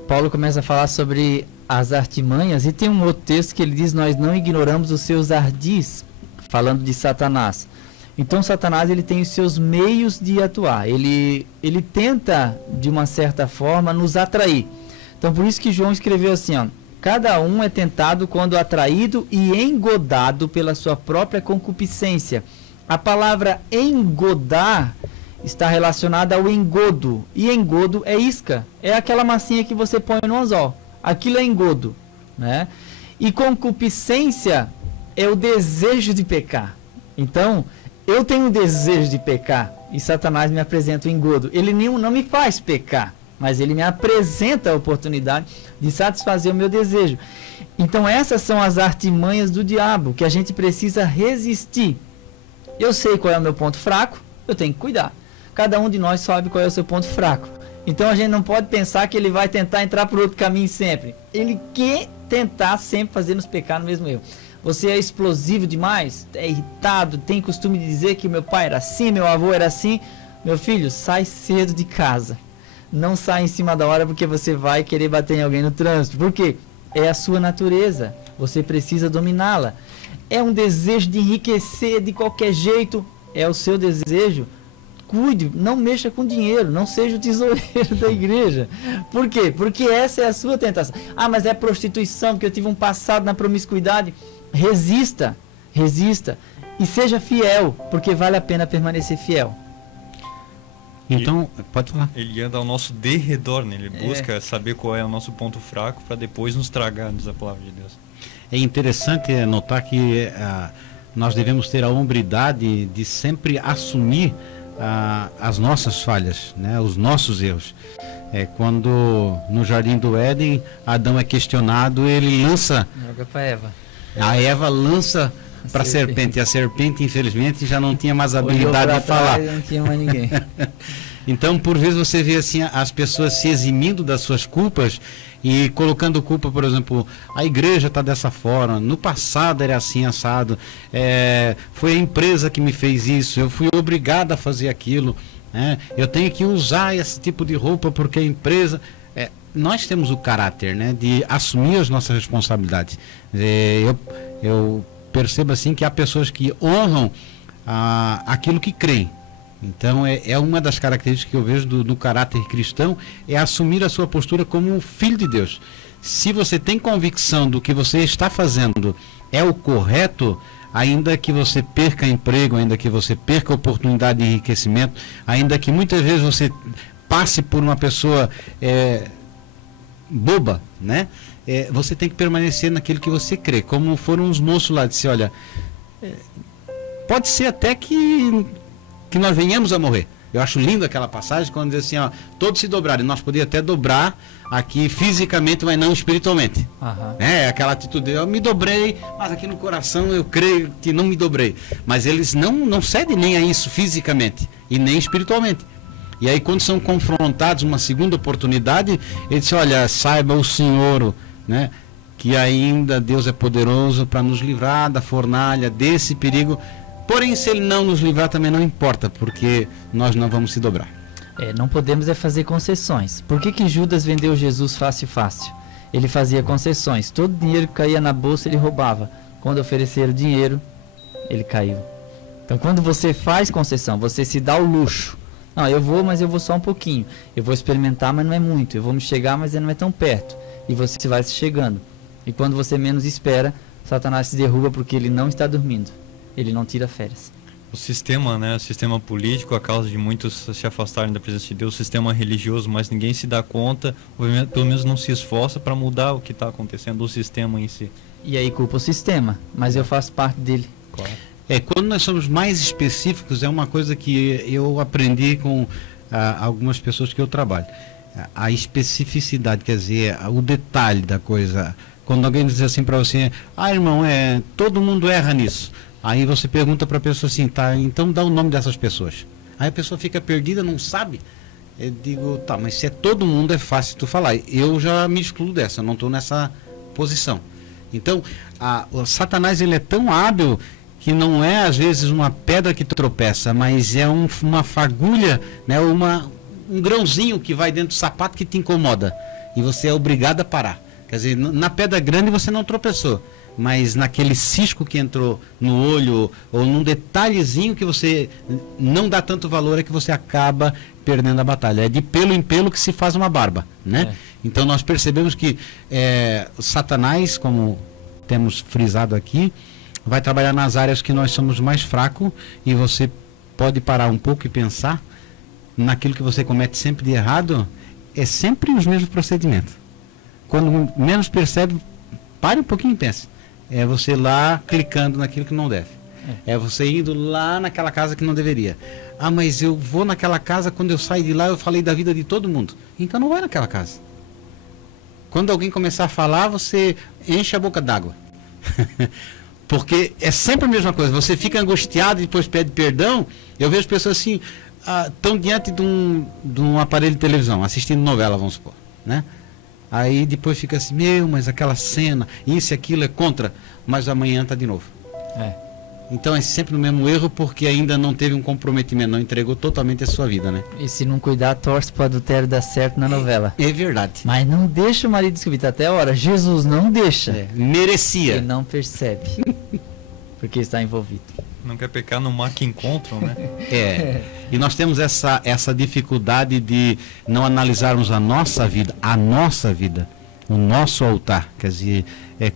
Paulo começa a falar sobre as artimanhas, e tem um outro texto que ele diz, nós não ignoramos os seus ardis, falando de Satanás. Então Satanás ele tem os seus meios de atuar, ele tenta de uma certa forma nos atrair. Então por isso que João escreveu assim, cada um é tentado quando atraído e engodado pela sua própria concupiscência. A palavra engodar está relacionada ao engodo, e engodo é isca, é aquela massinha que você põe no anzol, aquilo é engodo, né? E concupiscência é o desejo de pecar. Então eu tenho um desejo de pecar, e Satanás me apresenta o engodo. Ele não me faz pecar, mas ele me apresenta a oportunidade de satisfazer o meu desejo. Então essas são as artimanhas do diabo, que a gente precisa resistir. Eu sei qual é o meu ponto fraco, eu tenho que cuidar. Cada um de nós sabe qual é o seu ponto fraco. Então a gente não pode pensar que ele vai tentar entrar por outro caminho sempre. Ele quer tentar sempre fazer nos pecar no mesmo erro. Você é explosivo demais, é irritado, tem costume de dizer que meu pai era assim, meu avô era assim. Meu filho, sai cedo de casa. Não sai em cima da hora porque você vai querer bater em alguém no trânsito. Por quê? É a sua natureza. Você precisa dominá-la. É um desejo de enriquecer de qualquer jeito. É o seu desejo. Cuide, não mexa com dinheiro. Não seja o tesoureiro da igreja. Por quê? Porque essa é a sua tentação. Ah, mas é prostituição, porque eu tive um passado na promiscuidade. Resista. Resista. E seja fiel, porque vale a pena permanecer fiel. Então, pode falar. Ele anda ao nosso derredor, né? Ele busca saber qual é o nosso ponto fraco para depois nos tragar, diz a palavra de Deus. É interessante notar que nós devemos ter a hombridade de sempre assumir as nossas falhas, né? Os nossos erros. Quando no Jardim do Éden, Adão é questionado, ele lança... Joga para Eva. A Eva lança para a serpente. E a serpente, infelizmente, já não tinha mais habilidade de falar. Não tinha mais ninguém. Então, por vezes, você vê assim as pessoas se eximindo das suas culpas e colocando culpa, por exemplo, a igreja está dessa forma, no passado era assim, assado, foi a empresa que me fez isso, eu fui obrigado a fazer aquilo, né? Eu tenho que usar esse tipo de roupa porque a empresa... Nós temos o caráter, né, de assumir as nossas responsabilidades. Eu percebo assim que há pessoas que honram aquilo que creem. Então é uma das características que eu vejo do caráter cristão, é assumir a sua postura como um filho de Deus. Se você tem convicção do que você está fazendo é o correto, ainda que você perca emprego, ainda que você perca oportunidade de enriquecimento, ainda que muitas vezes você passe por uma pessoa boba, né? Você tem que permanecer naquilo que você crê. Como foram os moços lá, disse, olha, pode ser até que nós venhamos a morrer. Eu acho lindo aquela passagem quando diz assim, ó, todos se dobrarem. Nós podíamos até dobrar aqui fisicamente, mas não espiritualmente. Uhum. Aquela atitude, eu me dobrei, mas aqui no coração eu creio que não me dobrei. Mas eles não cedem nem a isso fisicamente e nem espiritualmente. E aí quando são confrontados uma segunda oportunidade, ele diz, olha, saiba o Senhor, né, que ainda Deus é poderoso para nos livrar da fornalha, desse perigo. Porém, se ele não nos livrar, também não importa, porque nós não vamos se dobrar. Não podemos fazer concessões. Por que Judas vendeu Jesus fácil? Ele fazia concessões. Todo dinheiro que caía na bolsa, ele roubava. Quando ofereceram dinheiro, ele caiu. Então, quando você faz concessão, você se dá o luxo. Não, eu vou, mas eu vou só um pouquinho. Eu vou experimentar, mas não é muito. Eu vou me chegar, mas não é tão perto. E você vai se chegando. E quando você menos espera, Satanás se derruba porque ele não está dormindo. Ele não tira férias. O sistema, né, o sistema político, a causa de muitos se afastarem da presença de Deus, o sistema religioso, mas ninguém se dá conta, pelo menos não se esforça para mudar o que está acontecendo, o sistema em si. E aí culpa o sistema, mas eu faço parte dele. Claro. Quando nós somos mais específicos, é uma coisa que eu aprendi com algumas pessoas que eu trabalho. A especificidade, quer dizer, o detalhe da coisa. Quando alguém diz assim para você, irmão, todo mundo erra nisso. Aí você pergunta para a pessoa assim, tá, então dá o nome dessas pessoas. Aí a pessoa fica perdida, não sabe. Eu digo, tá, mas se é todo mundo é fácil tu falar. Eu já me excluo dessa, eu não estou nessa posição. Então, o Satanás, ele é tão hábil que não é às vezes uma pedra que tropeça, mas é uma fagulha, né, um grãozinho que vai dentro do sapato que te incomoda. E você é obrigado a parar. Quer dizer, na pedra grande você não tropeçou, mas naquele cisco que entrou no olho, ou num detalhezinho que você não dá tanto valor, é que você acaba perdendo a batalha. É de pelo em pelo que se faz uma barba, né? Então nós percebemos que Satanás, como temos frisado aqui, vai trabalhar nas áreas que nós somos mais fracos, e você pode parar um pouco e pensar naquilo que você comete sempre de errado, é sempre os mesmos procedimentos. Quando menos percebe, pare um pouquinho e pense. É você lá clicando naquilo que não deve. É você indo lá naquela casa que não deveria. Ah, mas eu vou naquela casa, quando eu saio de lá eu falei da vida de todo mundo. Então não vai naquela casa. Quando alguém começar a falar, você enche a boca d'água. Porque é sempre a mesma coisa. Você fica angustiado e depois pede perdão. Eu vejo pessoas assim, estão diante de um aparelho de televisão, assistindo novela, vamos supor, né? Aí depois fica assim, mas aquela cena, isso e aquilo é contra, mas amanhã está de novo. Então é sempre no mesmo erro, porque ainda não teve um comprometimento, não entregou totalmente a sua vida, né? E se não cuidar, torce para o adultério dar certo na novela. É verdade. Mas não deixa o marido descobrir, tá até a hora. Jesus não deixa. Merecia. Ele não percebe, porque está envolvido. Não quer pecar no mar que encontram, né? E nós temos essa dificuldade de não analisarmos a nossa vida, o nosso altar. Quer dizer,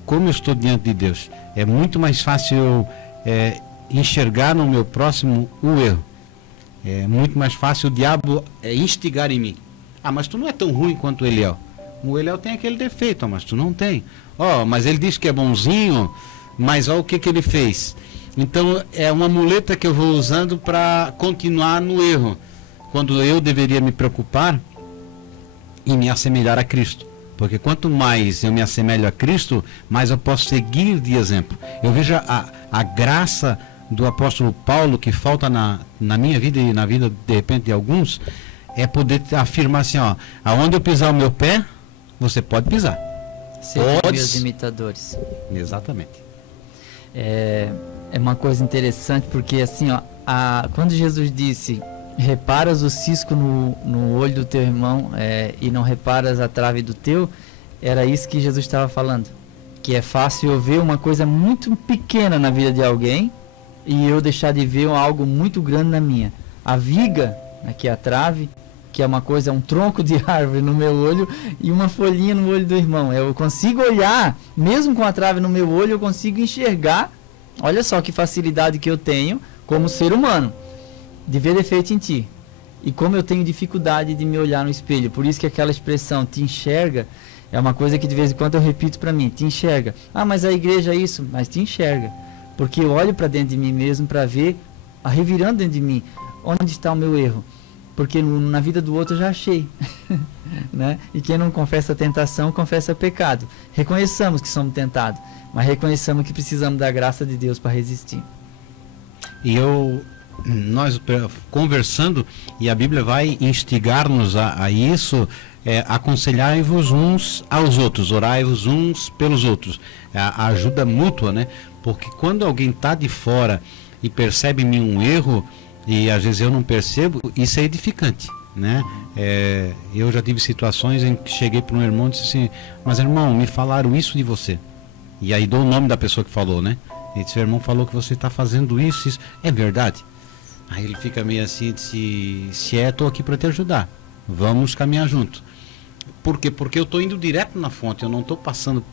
como eu estou diante de Deus. É muito mais fácil eu enxergar no meu próximo o erro. É muito mais fácil o diabo instigar em mim. Ah, mas tu não é tão ruim quanto o Eliel. O Eliel tem aquele defeito, mas tu não tem. Mas ele diz que é bonzinho, mas olha o que ele fez. Então é uma muleta que eu vou usando para continuar no erro, quando eu deveria me preocupar em me assemelhar a Cristo. Porque quanto mais eu me assemelho a Cristo, mais eu posso seguir de exemplo. Eu vejo a graça do apóstolo Paulo que falta na minha vida e na vida, de repente, de alguns, é poder afirmar assim, aonde eu pisar o meu pé, você pode pisar. Sejam meus imitadores. Exatamente. É uma coisa interessante, porque assim, quando Jesus disse, reparas o cisco no olho do teu irmão e não reparas a trave do teu, era isso que Jesus estava falando. Que é fácil eu ver uma coisa muito pequena na vida de alguém e eu deixar de ver algo muito grande na minha. A viga, que é a trave, que é uma coisa, um tronco de árvore no meu olho e uma folhinha no olho do irmão. Eu consigo olhar, mesmo com a trave no meu olho, eu consigo enxergar. Olha só que facilidade que eu tenho como ser humano de ver defeito em ti. E como eu tenho dificuldade de me olhar no espelho. Por isso que aquela expressão, te enxerga, é uma coisa que de vez em quando eu repito para mim, te enxerga. Ah, mas a igreja é isso, mas te enxerga. Porque eu olho para dentro de mim mesmo para ver, revirando dentro de mim, onde está o meu erro. Porque na vida do outro eu já achei. Né? E quem não confessa a tentação, confessa pecado. Reconheçamos que somos tentados, mas reconheçamos que precisamos da graça de Deus para resistir. E nós conversando, e a Bíblia vai instigar-nos a isso, aconselhai-vos uns aos outros, orai-vos uns pelos outros. A ajuda mútua, né? Porque quando alguém está de fora e percebe em mim um erro, e às vezes eu não percebo, isso é edificante, né? Eu já tive situações em que cheguei para um irmão e disse assim, mas irmão, me falaram isso de você. E aí dou o nome da pessoa que falou, né? E disse, o irmão falou que você está fazendo isso. É verdade? Aí ele fica meio assim, disse, se estou aqui para te ajudar. Vamos caminhar junto. Por quê? Porque eu estou indo direto na fonte, eu não estou passando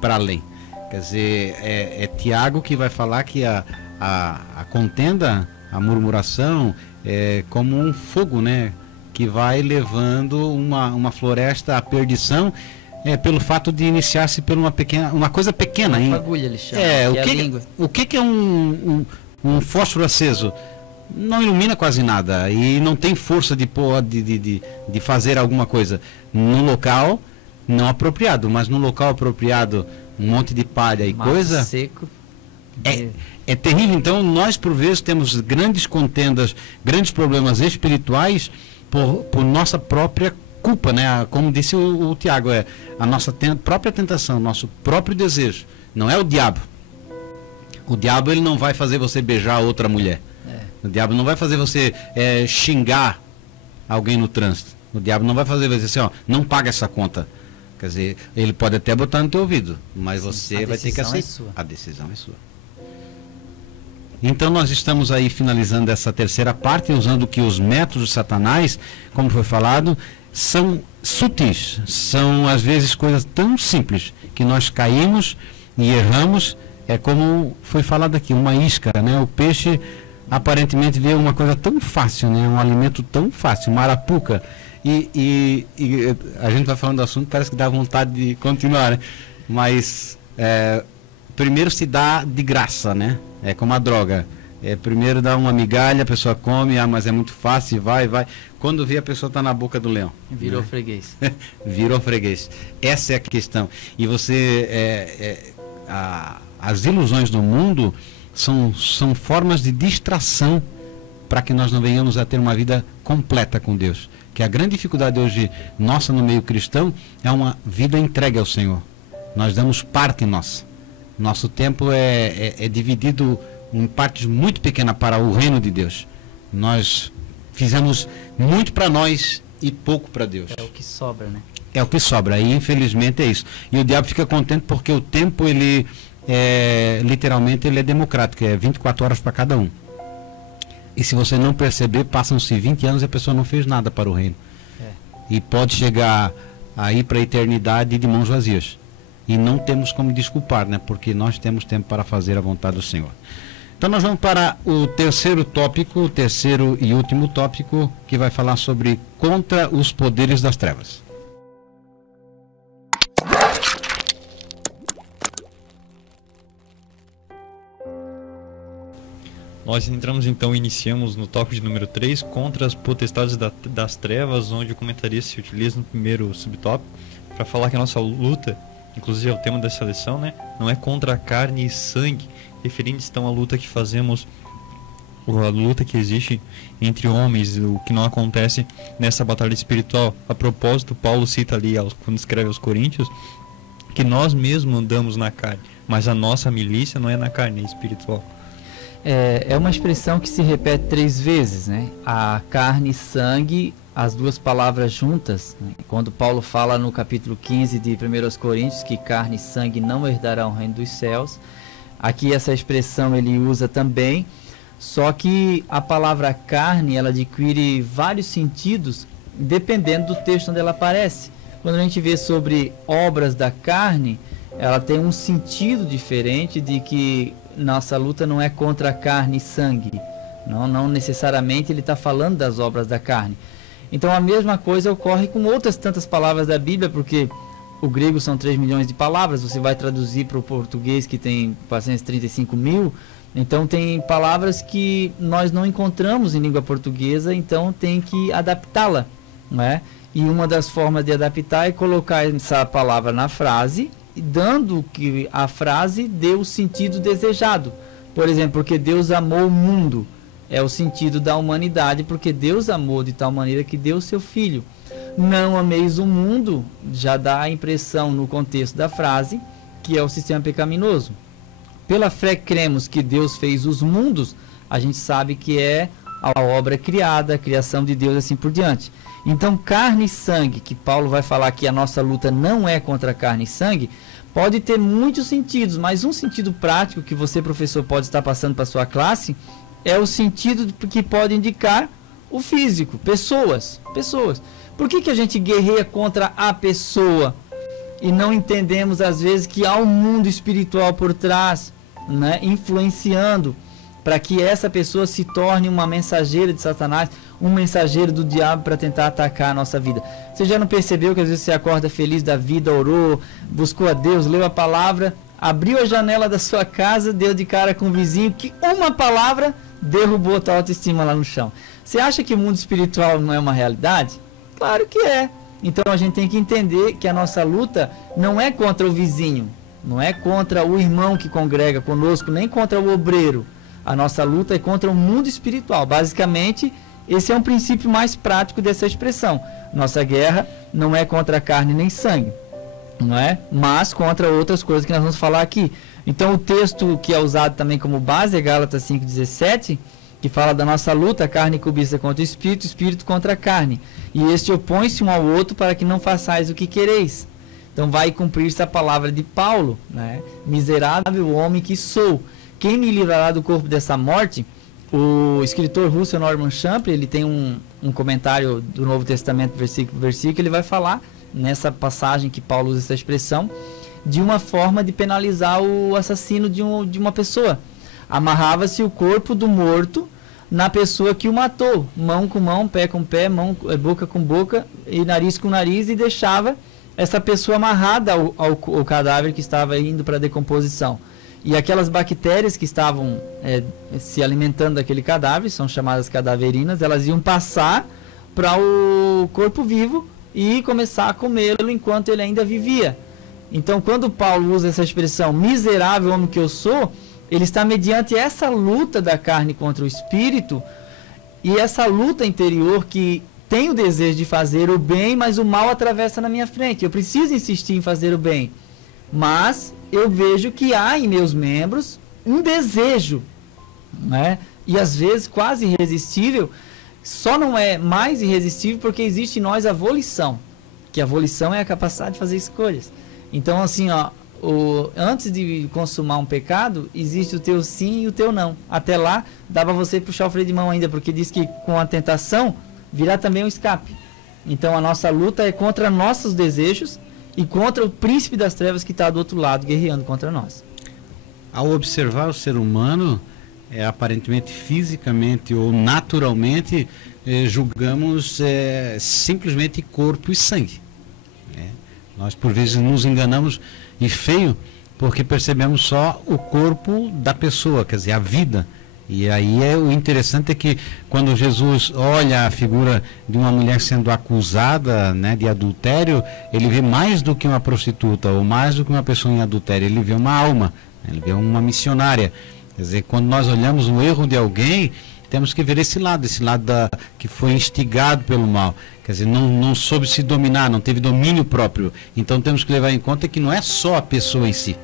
para além. Quer dizer, é Tiago que vai falar que a contenda, a murmuração, é como um fogo, né? Que vai levando uma floresta à perdição, pelo fato de iniciar-se por uma coisa pequena. Uma fagulha, ele chama, o que é um fósforo aceso? Não ilumina quase nada e não tem força de fazer alguma coisa no local não apropriado, mas no local apropriado, um monte de palha e mato coisa seco. É terrível. Então nós por vezes temos grandes contendas, grandes problemas espirituais por nossa própria culpa, né? Como disse o Tiago, a nossa própria tentação, nosso próprio desejo. Não é o diabo. O diabo ele não vai fazer você beijar outra mulher. O diabo não vai fazer você xingar alguém no trânsito. O diabo não vai fazer você dizer assim, não paga essa conta. Quer dizer, ele pode até botar no teu ouvido, mas você vai ter que aceitar. A decisão é sua. Então nós estamos aí finalizando essa terceira parte, usando que os métodos de Satanás, como foi falado, são sutis. São às vezes coisas tão simples que nós caímos e erramos. É como foi falado aqui, uma isca, né? O peixe aparentemente vê uma coisa tão fácil, né? Um alimento tão fácil, uma arapuca. E a gente vai falando do assunto, parece que dá vontade de continuar, né? Mas primeiro se dá de graça, né? É como a droga. Primeiro dá uma migalha, a pessoa come, mas é muito fácil, vai. Quando vê, a pessoa está na boca do leão. Virou freguês. Virou freguês. Essa é a questão. E você... as ilusões do mundo são formas de distração para que nós não venhamos a ter uma vida completa com Deus. Que a grande dificuldade hoje nossa no meio cristão é uma vida entregue ao Senhor. Nós damos parte nossa. Nosso tempo é dividido em partes muito pequenas para o reino de Deus. Nós fizemos muito para nós e pouco para Deus. É o que sobra, né? É o que sobra, e infelizmente é isso. E o diabo fica contente porque o tempo, literalmente, ele é democrático, é 24 horas para cada um. E se você não perceber, passam-se 20 anos e a pessoa não fez nada para o reino. E pode chegar aí para a eternidade de mãos vazias. E não temos como desculpar, né? Porque nós temos tempo para fazer a vontade do Senhor. Então nós vamos para o terceiro tópico, o terceiro e último tópico, que vai falar sobre contra os poderes das trevas. Nós entramos então, iniciamos no tópico de número 3, contra as potestades das trevas, onde o comentarista se utiliza no primeiro subtópico, para falar que a nossa luta, inclusive é o tema dessa lição, né, não é contra a carne e sangue, referindo então à luta que fazemos, a luta que existe entre homens, o que não acontece nessa batalha espiritual. A propósito, Paulo cita ali, quando escreve aos Coríntios, que nós mesmos andamos na carne, mas a nossa milícia não é na carne, é espiritual. É uma expressão que se repete 3 vezes, né? A carne e sangue, as duas palavras juntas, né? Quando Paulo fala no capítulo 15 de 1 Coríntios que carne e sangue não herdarão o reino dos céus, aqui essa expressão ele usa também, só que a palavra carne, ela adquire vários sentidos dependendo do texto onde ela aparece. Quando a gente vê sobre obras da carne, ela tem um sentido diferente de que nossa luta não é contra carne e sangue. Não necessariamente ele está falando das obras da carne. Então a mesma coisa ocorre com outras tantas palavras da Bíblia, porque o grego são 3 milhões de palavras, você vai traduzir para o português que tem 435 mil, então tem palavras que nós não encontramos em língua portuguesa, então tem que adaptá-la, não é? E uma das formas de adaptar é colocar essa palavra na frase, dando que a frase dê o sentido desejado. Por exemplo, porque Deus amou o mundo, é o sentido da humanidade, porque Deus amou de tal maneira que deu o seu filho. Não ameis o mundo, já dá a impressão no contexto da frase que é o sistema pecaminoso. Pela fé cremos que Deus fez os mundos, a gente sabe que é a obra criada, a criação de Deus, assim por diante. Então carne e sangue, que Paulo vai falar que a nossa luta não é contra carne e sangue, pode ter muitos sentidos, mas um sentido prático que você, professor, pode estar passando para a sua classe é o sentido que pode indicar o físico, pessoas. Por que a gente guerreia contra a pessoa e não entendemos às vezes que há um mundo espiritual por trás, né, influenciando para que essa pessoa se torne uma mensageira de Satanás, um mensageiro do diabo para tentar atacar a nossa vida? Você já não percebeu que às vezes você acorda feliz da vida, orou, buscou a Deus, leu a palavra, abriu a janela da sua casa, deu de cara com o vizinho, que uma palavra derrubou a tua autoestima lá no chão? Você acha que o mundo espiritual não é uma realidade? Claro que é. Então a gente tem que entender que a nossa luta não é contra o vizinho, não é contra o irmão que congrega conosco, nem contra o obreiro. A nossa luta é contra o mundo espiritual. Basicamente, esse é um princípio mais prático dessa expressão. Nossa guerra não é contra a carne nem sangue, não é? Mas contra outras coisas que nós vamos falar aqui. Então o texto que é usado também como base é Gálatas 5,17, que fala da nossa luta, a carne cobiça contra o espírito contra a carne. E este opõe-se um ao outro para que não façais o que quereis. Então vai cumprir-se a palavra de Paulo, né? Miserável homem que sou, quem me livrará do corpo dessa morte? O escritor Russell Norman Champlin, ele tem um comentário do Novo Testamento, versículo por versículo, ele vai falar, nessa passagem que Paulo usa essa expressão, de uma forma de penalizar o assassino de uma pessoa. Amarrava-se o corpo do morto na pessoa que o matou, mão com mão, pé com pé, boca com boca e nariz com nariz, e deixava essa pessoa amarrada ao cadáver que estava indo para a decomposição. E aquelas bactérias que estavam se alimentando daquele cadáver, são chamadas cadaverinas, elas iam passar para o corpo vivo e começar a comê-lo enquanto ele ainda vivia. Então, quando Paulo usa essa expressão, miserável homem que eu sou, ele está mediante essa luta da carne contra o espírito e essa luta interior que tem o desejo de fazer o bem, mas o mal atravessa na minha frente. Eu preciso insistir em fazer o bem, mas eu vejo que há em meus membros um desejo, né? E às vezes quase irresistível. Só não é mais irresistível porque existe em nós a volição, que a volição é a capacidade de fazer escolhas. Então, assim, ó, antes de consumar um pecado, existe o teu sim e o teu não. Até lá, dá para você puxar o freio de mão ainda, porque diz que com a tentação virá também um escape. Então, a nossa luta é contra nossos desejos e contra o príncipe das trevas que está do outro lado, guerreando contra nós. Ao observar o ser humano, aparentemente, fisicamente ou naturalmente, julgamos simplesmente corpo e sangue. Nós, por vezes, nos enganamos, e feio, porque percebemos só o corpo da pessoa, quer dizer, a vida. E aí o interessante é que quando Jesus olha a figura de uma mulher sendo acusada, né, de adultério, ele vê mais do que uma prostituta ou mais do que uma pessoa em adultério, ele vê uma alma, ele vê uma missionária. Quer dizer, quando nós olhamos o erro de alguém, temos que ver esse lado que foi instigado pelo mal. Quer dizer, não soube se dominar, não teve domínio próprio. Então temos que levar em conta que não é só a pessoa em si.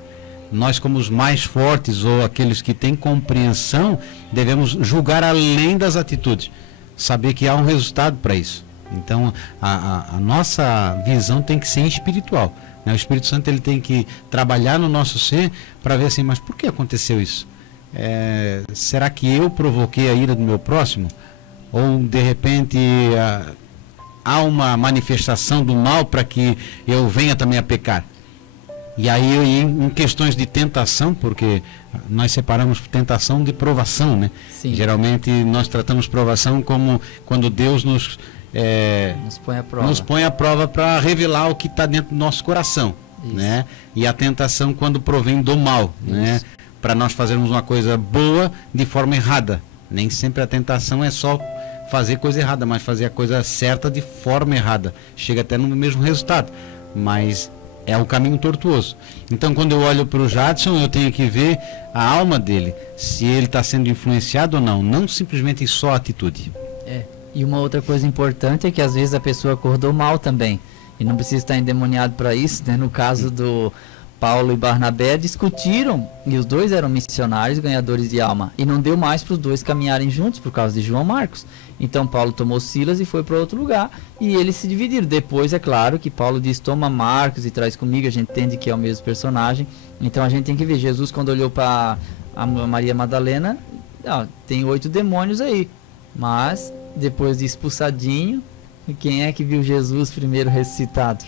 Nós, como os mais fortes ou aqueles que têm compreensão, devemos julgar além das atitudes, saber que há um resultado para isso. Então a nossa visão tem que ser espiritual, né? O Espírito Santo ele tem que trabalhar no nosso ser para ver assim, mas por que aconteceu isso? Será que eu provoquei a ira do meu próximo? Ou de repente há uma manifestação do mal para que eu venha também a pecar? E aí em questões de tentação, porque nós separamos tentação de provação, né? Sim. Geralmente nós tratamos provação como quando Deus nos põe à prova para revelar o que está dentro do nosso coração, né? E a tentação quando provém do mal, né? Para nós fazermos uma coisa boa de forma errada. Nem sempre a tentação é só fazer coisa errada, mas fazer a coisa certa de forma errada. Chega até no mesmo resultado, mas é um caminho tortuoso. Então, quando eu olho para o Jadson, eu tenho que ver a alma dele, se ele está sendo influenciado ou não, não simplesmente só a atitude. E uma outra coisa importante é que às vezes a pessoa acordou mal também, e não precisa estar endemoniado para isso, né? No caso do Paulo e Barnabé discutiram, e os dois eram missionários, ganhadores de alma, e não deu mais para os dois caminharem juntos por causa de João Marcos. Então Paulo tomou Silas e foi para outro lugar, e eles se dividiram. Depois é claro que Paulo diz, toma Marcos e traz comigo, a gente entende que é o mesmo personagem. Então a gente tem que ver, Jesus quando olhou para a Maria Madalena, tem 8 demônios aí, mas depois de expulsadinho, quem é que viu Jesus primeiro ressuscitado?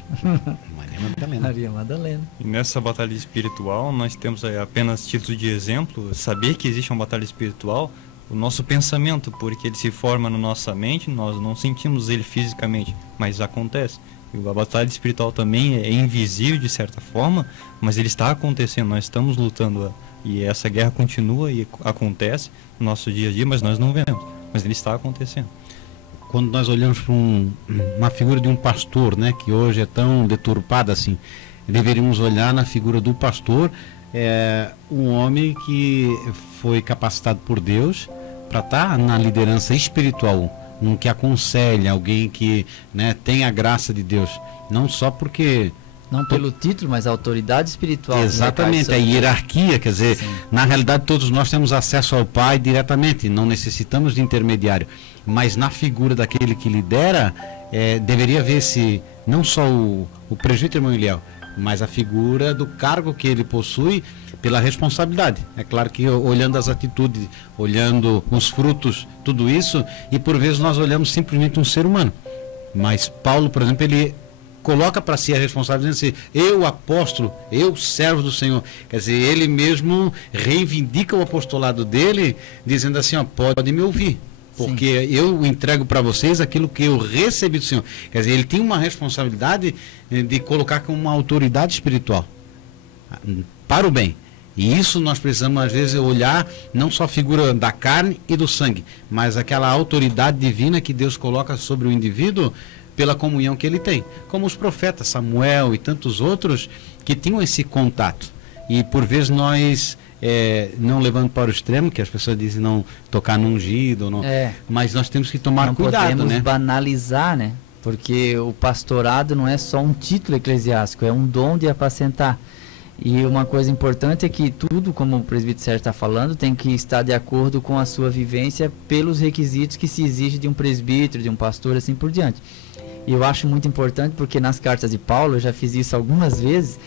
Maria Madalena. E nessa batalha espiritual, nós temos apenas título de exemplo, saber que existe uma batalha espiritual, o nosso pensamento, porque ele se forma na nossa mente, nós não sentimos ele fisicamente, mas acontece. E a batalha espiritual também é invisível de certa forma, mas ele está acontecendo, nós estamos lutando, e essa guerra continua e acontece no nosso dia a dia, mas nós não vemos, mas ele está acontecendo. Quando nós olhamos para uma figura de um pastor, né, que hoje é tão deturpada assim, deveríamos olhar na figura do pastor, um homem que foi capacitado por Deus para estar na liderança espiritual, um que aconselha, alguém que, né, tem a graça de Deus, não só porque... Não pelo título, mas a autoridade espiritual. Exatamente, a hierarquia, quer dizer, sim, na realidade todos nós temos acesso ao Pai diretamente, não necessitamos de intermediário, mas na figura daquele que lidera, deveria ver-se não só o presbítero irmão Eliel, mas a figura do cargo que ele possui pela responsabilidade. É claro que olhando as atitudes, olhando os frutos, tudo isso, e por vezes nós olhamos simplesmente um ser humano, mas Paulo, por exemplo, ele coloca para si a responsabilidade, dizendo assim, eu apóstolo, eu servo do Senhor. Quer dizer, ele mesmo reivindica o apostolado dele, dizendo assim, pode me ouvir, porque sim, eu entrego para vocês aquilo que eu recebi do Senhor. Quer dizer, ele tem uma responsabilidade de colocar como uma autoridade espiritual para o bem. E isso nós precisamos, às vezes, olhar não só a figura da carne e do sangue, mas aquela autoridade divina que Deus coloca sobre o indivíduo pela comunhão que ele tem. Como os profetas Samuel e tantos outros que tinham esse contato. E por vezes nós, não levando para o extremo, que as pessoas dizem não tocar no ungido, não, mas nós temos que tomar cuidado. Não podemos banalizar, né? Porque o pastorado não é só um título eclesiástico, é um dom de apacentar. E uma coisa importante é que tudo, como o presbítero Sérgio está falando, tem que estar de acordo com a sua vivência pelos requisitos que se exige de um presbítero, de um pastor, assim por diante. E eu acho muito importante porque nas cartas de Paulo, eu já fiz isso algumas vezes,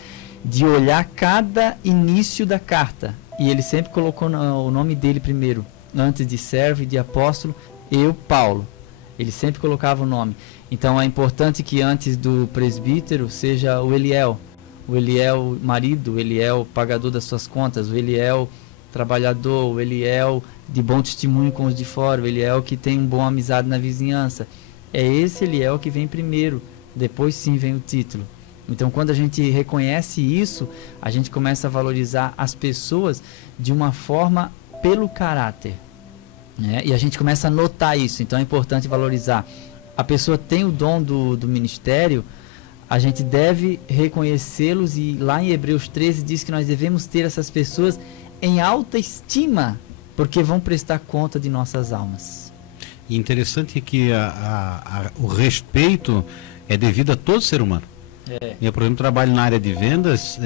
de olhar cada início da carta. E ele sempre colocou o nome dele primeiro, antes de servo e de apóstolo, eu, Paulo. Ele sempre colocava o nome. Então é importante que antes do presbítero seja o Eliel marido, o Eliel pagador das suas contas, o Eliel trabalhador, o Eliel de bom testemunho com os de fora, o Eliel que tem uma boa amizade na vizinhança. É esse Eliel que vem primeiro, depois sim vem o título. Então quando a gente reconhece isso, a gente começa a valorizar as pessoas de uma forma pelo caráter, né? E a gente começa a notar isso. Então é importante valorizar. A pessoa tem o dom do ministério, a gente deve reconhecê-los, e lá em Hebreus 13 diz que nós devemos ter essas pessoas em alta estima, porque vão prestar conta de nossas almas. E interessante que o respeito é devido a todo ser humano. Eu, por exemplo, trabalho na área de vendas.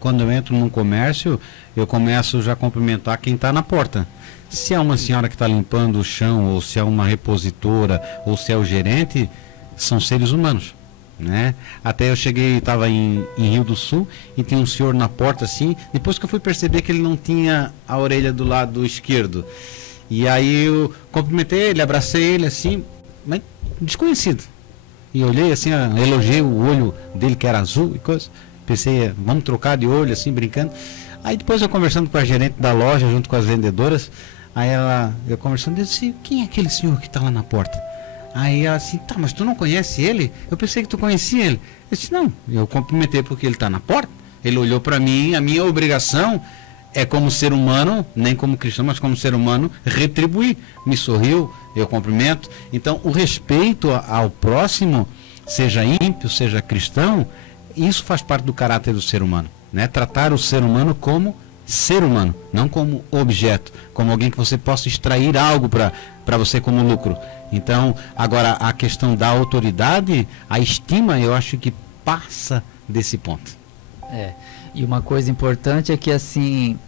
Quando eu entro num comércio, eu começo já a cumprimentar quem está na porta. Se é uma senhora que está limpando o chão, ou se é uma repositora, ou se é o gerente, são seres humanos, né? Até eu cheguei, estava em Rio do Sul, e tem um senhor na porta assim. Depois que eu fui perceber que ele não tinha a orelha do lado esquerdo, e aí eu cumprimentei ele, abracei ele assim, mas desconhecido. E olhei assim, elogiei o olho dele que era azul e coisa. Pensei, vamos trocar de olho assim, brincando. Aí depois eu conversando com a gerente da loja, junto com as vendedoras, aí eu conversando, eu disse, quem é aquele senhor que está lá na porta? Aí ela assim, tá, mas tu não conhece ele? Eu pensei que tu conhecia ele. Eu disse, não, eu cumprimentei porque ele está na porta. Ele olhou para mim, a minha obrigação é como ser humano, nem como cristão, mas como ser humano, retribuir. Me sorriu, eu cumprimento. Então o respeito ao próximo, seja ímpio, seja cristão, isso faz parte do caráter do ser humano, né? Tratar o ser humano como ser humano, não como objeto, como alguém que você possa extrair algo para você como lucro. Então, agora a questão da autoridade, a estima, eu acho que passa desse ponto. E uma coisa importante é que assim,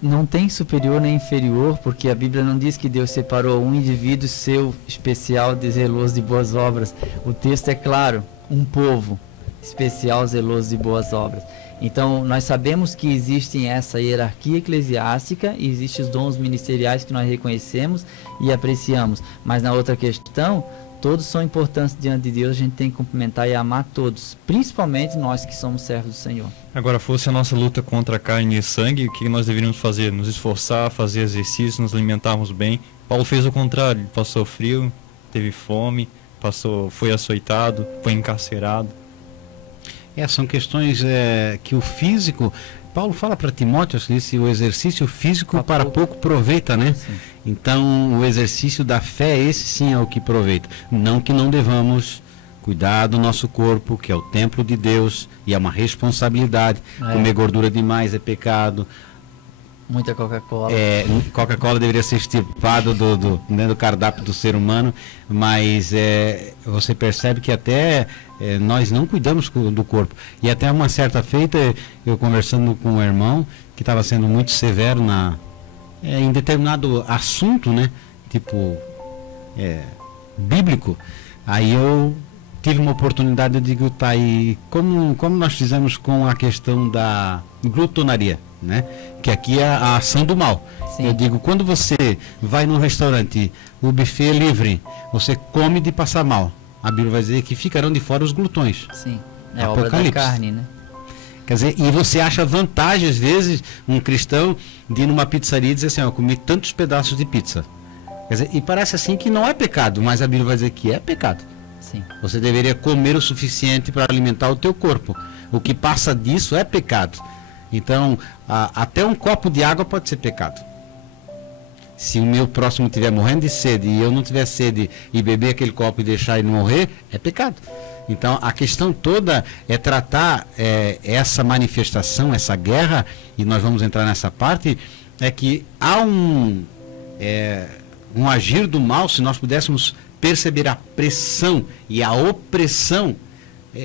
não tem superior nem inferior, porque a Bíblia não diz que Deus separou um indivíduo seu especial, zeloso de boas obras. O texto é claro, um povo especial, zeloso de boas obras. Então nós sabemos que existe essa hierarquia eclesiástica e existem os dons ministeriais que nós reconhecemos e apreciamos, mas na outra questão, todos são importantes diante de Deus. A gente tem que cumprimentar e amar todos, principalmente nós que somos servos do Senhor. Agora, fosse a nossa luta contra a carne e sangue, o que nós deveríamos fazer? Nos esforçar, fazer exercícios, nos alimentarmos bem. Paulo fez o contrário, ele passou frio, teve fome, foi açoitado, foi encarcerado. São questões que o físico, Paulo fala para Timóteo, disse, o exercício físico para pouco aproveita, né? Sim. Então o exercício da fé, esse sim é o que aproveita. Não que não devamos cuidar do nosso corpo, que é o templo de Deus, e é uma responsabilidade. Comer gordura demais é pecado. Muita Coca-Cola. Coca-Cola deveria ser extirpado do cardápio do ser humano, mas você percebe que até nós não cuidamos do corpo. E até uma certa feita, eu conversando com um irmão que estava sendo muito severo em determinado assunto, né? Tipo, bíblico. Aí eu tive uma oportunidade, eu digo, tá, e como nós fizemos com a questão da glutonaria, né? Que aqui é a ação do mal. Sim. Eu digo, quando você vai num restaurante, o buffet é livre, você come de passar mal, a Bíblia vai dizer que ficarão de fora os glutões. Sim, é a obra da carne, né? Quer dizer, e você acha vantagem, às vezes, um cristão de ir numa pizzaria e dizer assim, eu comi tantos pedaços de pizza. Quer dizer, e parece assim que não é pecado, mas a Bíblia vai dizer que é pecado. Sim. Você deveria comer o suficiente para alimentar o teu corpo. O que passa disso é pecado. Então, até um copo de água pode ser pecado. Se o meu próximo estiver morrendo de sede e eu não tiver sede e beber aquele copo e deixar ele morrer, é pecado. Então, a questão toda é tratar essa manifestação, essa guerra, e nós vamos entrar nessa parte, é que há um agir do mal. Se nós pudéssemos perceber a pressão e a opressão,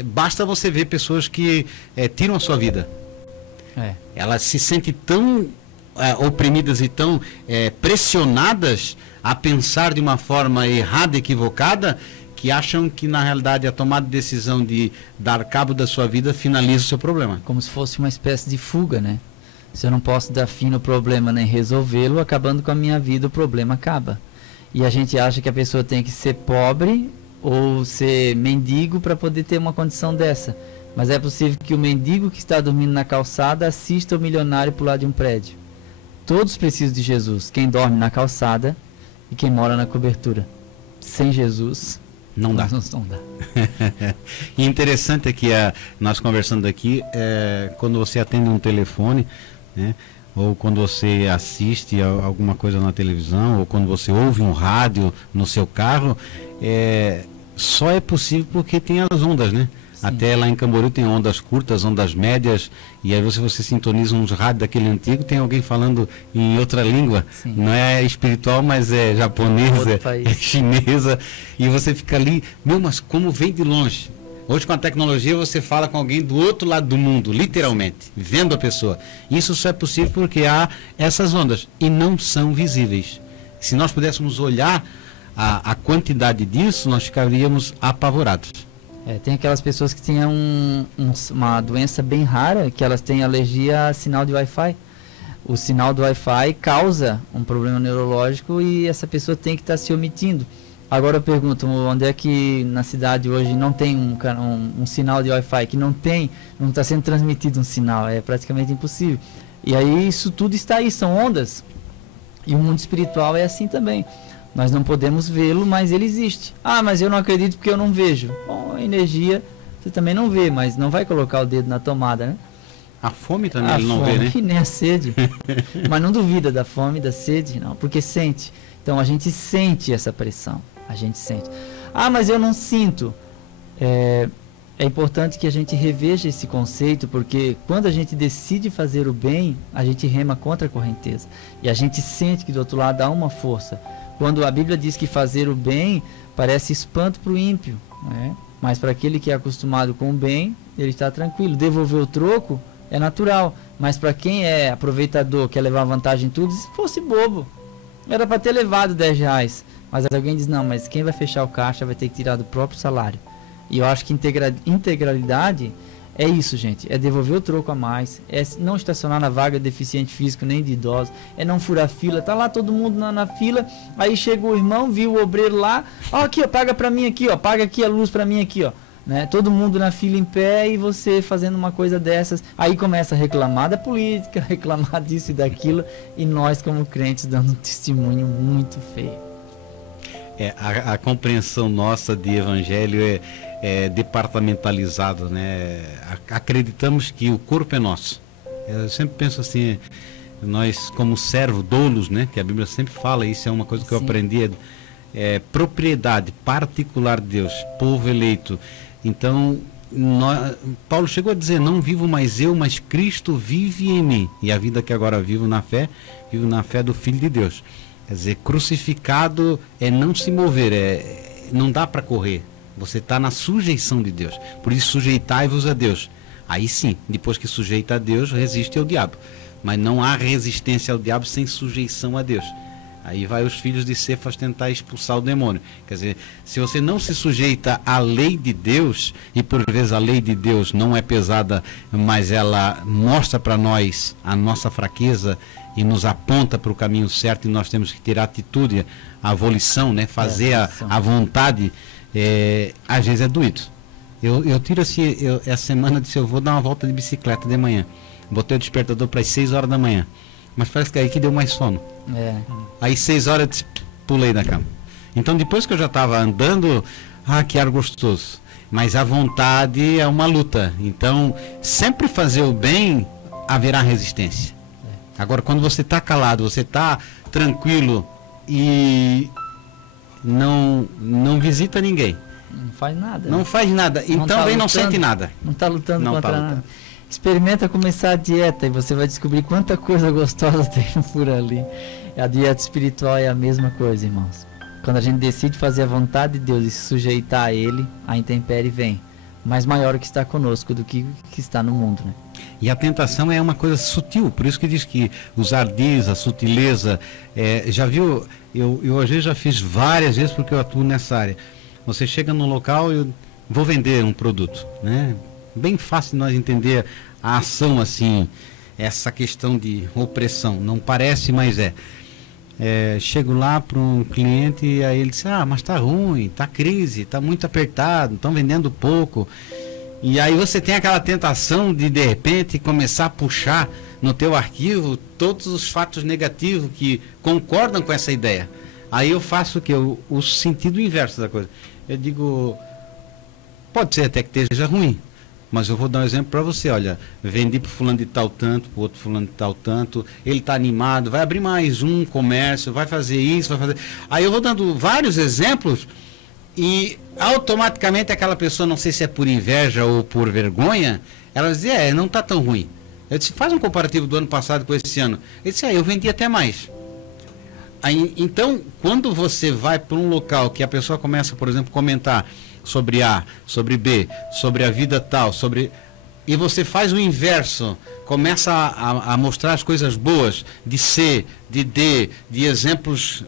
basta você ver pessoas que tiram a sua vida. Elas se sentem tão oprimidas e tão pressionadas a pensar de uma forma errada, equivocada, que acham que na realidade a tomada de decisão de dar cabo da sua vida finaliza o seu problema. Como se fosse uma espécie de fuga, né? Se eu não posso dar fim no problema nem resolvê-lo, acabando com a minha vida, o problema acaba. E a gente acha que a pessoa tem que ser pobre ou ser mendigo para poder ter uma condição dessa. Mas é possível que o mendigo que está dormindo na calçada assista o milionário pular de um prédio. Todos precisam de Jesus. Quem dorme na calçada e quem mora na cobertura. Sem Jesus, não dá. Não dá. E interessante é que nós conversando aqui, quando você atende um telefone, né, ou quando você assiste alguma coisa na televisão, ou quando você ouve um rádio no seu carro, só é possível porque tem as ondas, né? Sim. Até lá em Camboriú tem ondas curtas, ondas médias, e aí você sintoniza uns rádios daquele antigo, tem alguém falando em outra língua. Sim. Não é espiritual, mas é japonesa, é chinesa, e você fica ali, mas como vem de longe? Hoje com a tecnologia você fala com alguém do outro lado do mundo, literalmente, vendo a pessoa. Isso só é possível porque há essas ondas, e não são visíveis. Se nós pudéssemos olhar a quantidade disso, nós ficaríamos apavorados. Tem aquelas pessoas que têm uma doença bem rara, que elas têm alergia a sinal de Wi-Fi. O sinal do Wi-Fi causa um problema neurológico e essa pessoa tem que estar se omitindo. Agora eu pergunto, onde é que na cidade hoje não tem um sinal de Wi-Fi, que não está sendo transmitido um sinal, é praticamente impossível. E aí isso tudo está aí, são ondas. E o mundo espiritual é assim também. Nós não podemos vê-lo, mas ele existe. Mas eu não acredito porque eu não vejo. Bom, a energia você também não vê, mas não vai colocar o dedo na tomada, né? A fome também ele não vê, né? E nem a sede. Mas não duvida da fome e da sede, não, porque sente. Então a gente sente essa pressão. A gente sente. Mas eu não sinto. É importante que a gente reveja esse conceito, porque quando a gente decide fazer o bem, a gente rema contra a correnteza. E a gente sente que do outro lado há uma força. Quando a Bíblia diz que fazer o bem parece espanto para o ímpio, né? Mas para aquele que é acostumado com o bem, ele está tranquilo. Devolver o troco é natural, mas para quem é aproveitador, quer levar vantagem em tudo, se fosse bobo, era para ter levado R$10. Mas alguém diz, não, mas quem vai fechar o caixa vai ter que tirar do próprio salário. E eu acho que integralidade é isso, gente. É devolver o troco a mais. É não estacionar na vaga de deficiente físico nem de idoso. É não furar fila. Tá lá todo mundo na fila. Aí chega o irmão, viu o obreiro lá. Aqui, ó, paga pra mim aqui, ó. Paga aqui a luz pra mim aqui, ó. Né? Todo mundo na fila em pé e você fazendo uma coisa dessas. Aí começa a reclamar da política, reclamar disso e daquilo. E nós, como crentes, dando um testemunho muito feio. A compreensão nossa de evangelho é departamentalizado, né? Acreditamos que o corpo é nosso. Eu sempre penso assim, nós como servo, doulos, né? Que a Bíblia sempre fala, isso é uma coisa que eu aprendi, propriedade particular de Deus, povo eleito. Então, Paulo chegou a dizer, não vivo mais eu, mas Cristo vive em mim. E a vida que agora vivo na fé do Filho de Deus. Quer dizer, crucificado é não se mover, não dá para correr. Você está na sujeição de Deus. Por isso, sujeitai-vos a Deus. Aí sim, depois que sujeita a Deus, resiste ao diabo. Mas não há resistência ao diabo sem sujeição a Deus. Aí vai os filhos de Cefas tentar expulsar o demônio. Quer dizer, se você não se sujeita à lei de Deus, e por vezes a lei de Deus não é pesada, mas ela mostra para nós a nossa fraqueza e nos aponta para o caminho certo, e nós temos que ter a atitude, a volição, né? Fazer a vontade. Às vezes é doído. Eu tiro assim, essa semana disse, eu vou dar uma volta de bicicleta de manhã. Botei o despertador para as 6 horas da manhã. Mas parece que é aí que deu mais sono. Aí 6 horas eu pulei da cama. Então depois que eu já estava andando, que ar gostoso. Mas a vontade é uma luta. Então sempre fazer o bem haverá resistência. Agora, quando você está calado, você está tranquilo e não visita ninguém. Não faz nada. Não faz nada. E também não sente nada. Não está lutando Não contra tá nada. lutando. Experimenta começar a dieta e você vai descobrir quanta coisa gostosa tem por ali. A dieta espiritual é a mesma coisa, irmãos. Quando a gente decide fazer a vontade de Deus e se sujeitar a Ele, a intempérie vem. Mas maior que está conosco do que está no mundo, né? E a tentação é uma coisa sutil, por isso que diz que os ardis, a sutileza, já viu, eu às vezes já fiz várias vezes porque eu atuo nessa área. Você chega num local e eu vou vender um produto, né? Bem fácil de nós entender a ação assim, essa questão de opressão, não parece, mas é. Chego lá para um cliente e aí ele diz, mas tá ruim, tá crise, tá muito apertado, estão vendendo pouco. E aí você tem aquela tentação de repente começar a puxar no teu arquivo todos os fatos negativos que concordam com essa ideia. Aí eu faço o que? O sentido inverso da coisa. Eu digo, pode ser até que esteja ruim, mas eu vou dar um exemplo para você. Olha, vendi para fulano de tal tanto, para outro fulano de tal tanto, ele está animado, vai abrir mais um comércio, vai fazer isso, vai fazer... Aí eu vou dando vários exemplos e automaticamente aquela pessoa, não sei se é por inveja ou por vergonha, ela diz, não está tão ruim. Eu disse, faz um comparativo do ano passado com esse ano. Ele disse, eu vendi até mais. Aí, então, quando você vai para um local que a pessoa começa, por exemplo, a comentar sobre A, sobre B, sobre a vida tal, e você faz o inverso, começa a mostrar as coisas boas de C, de D, de exemplos,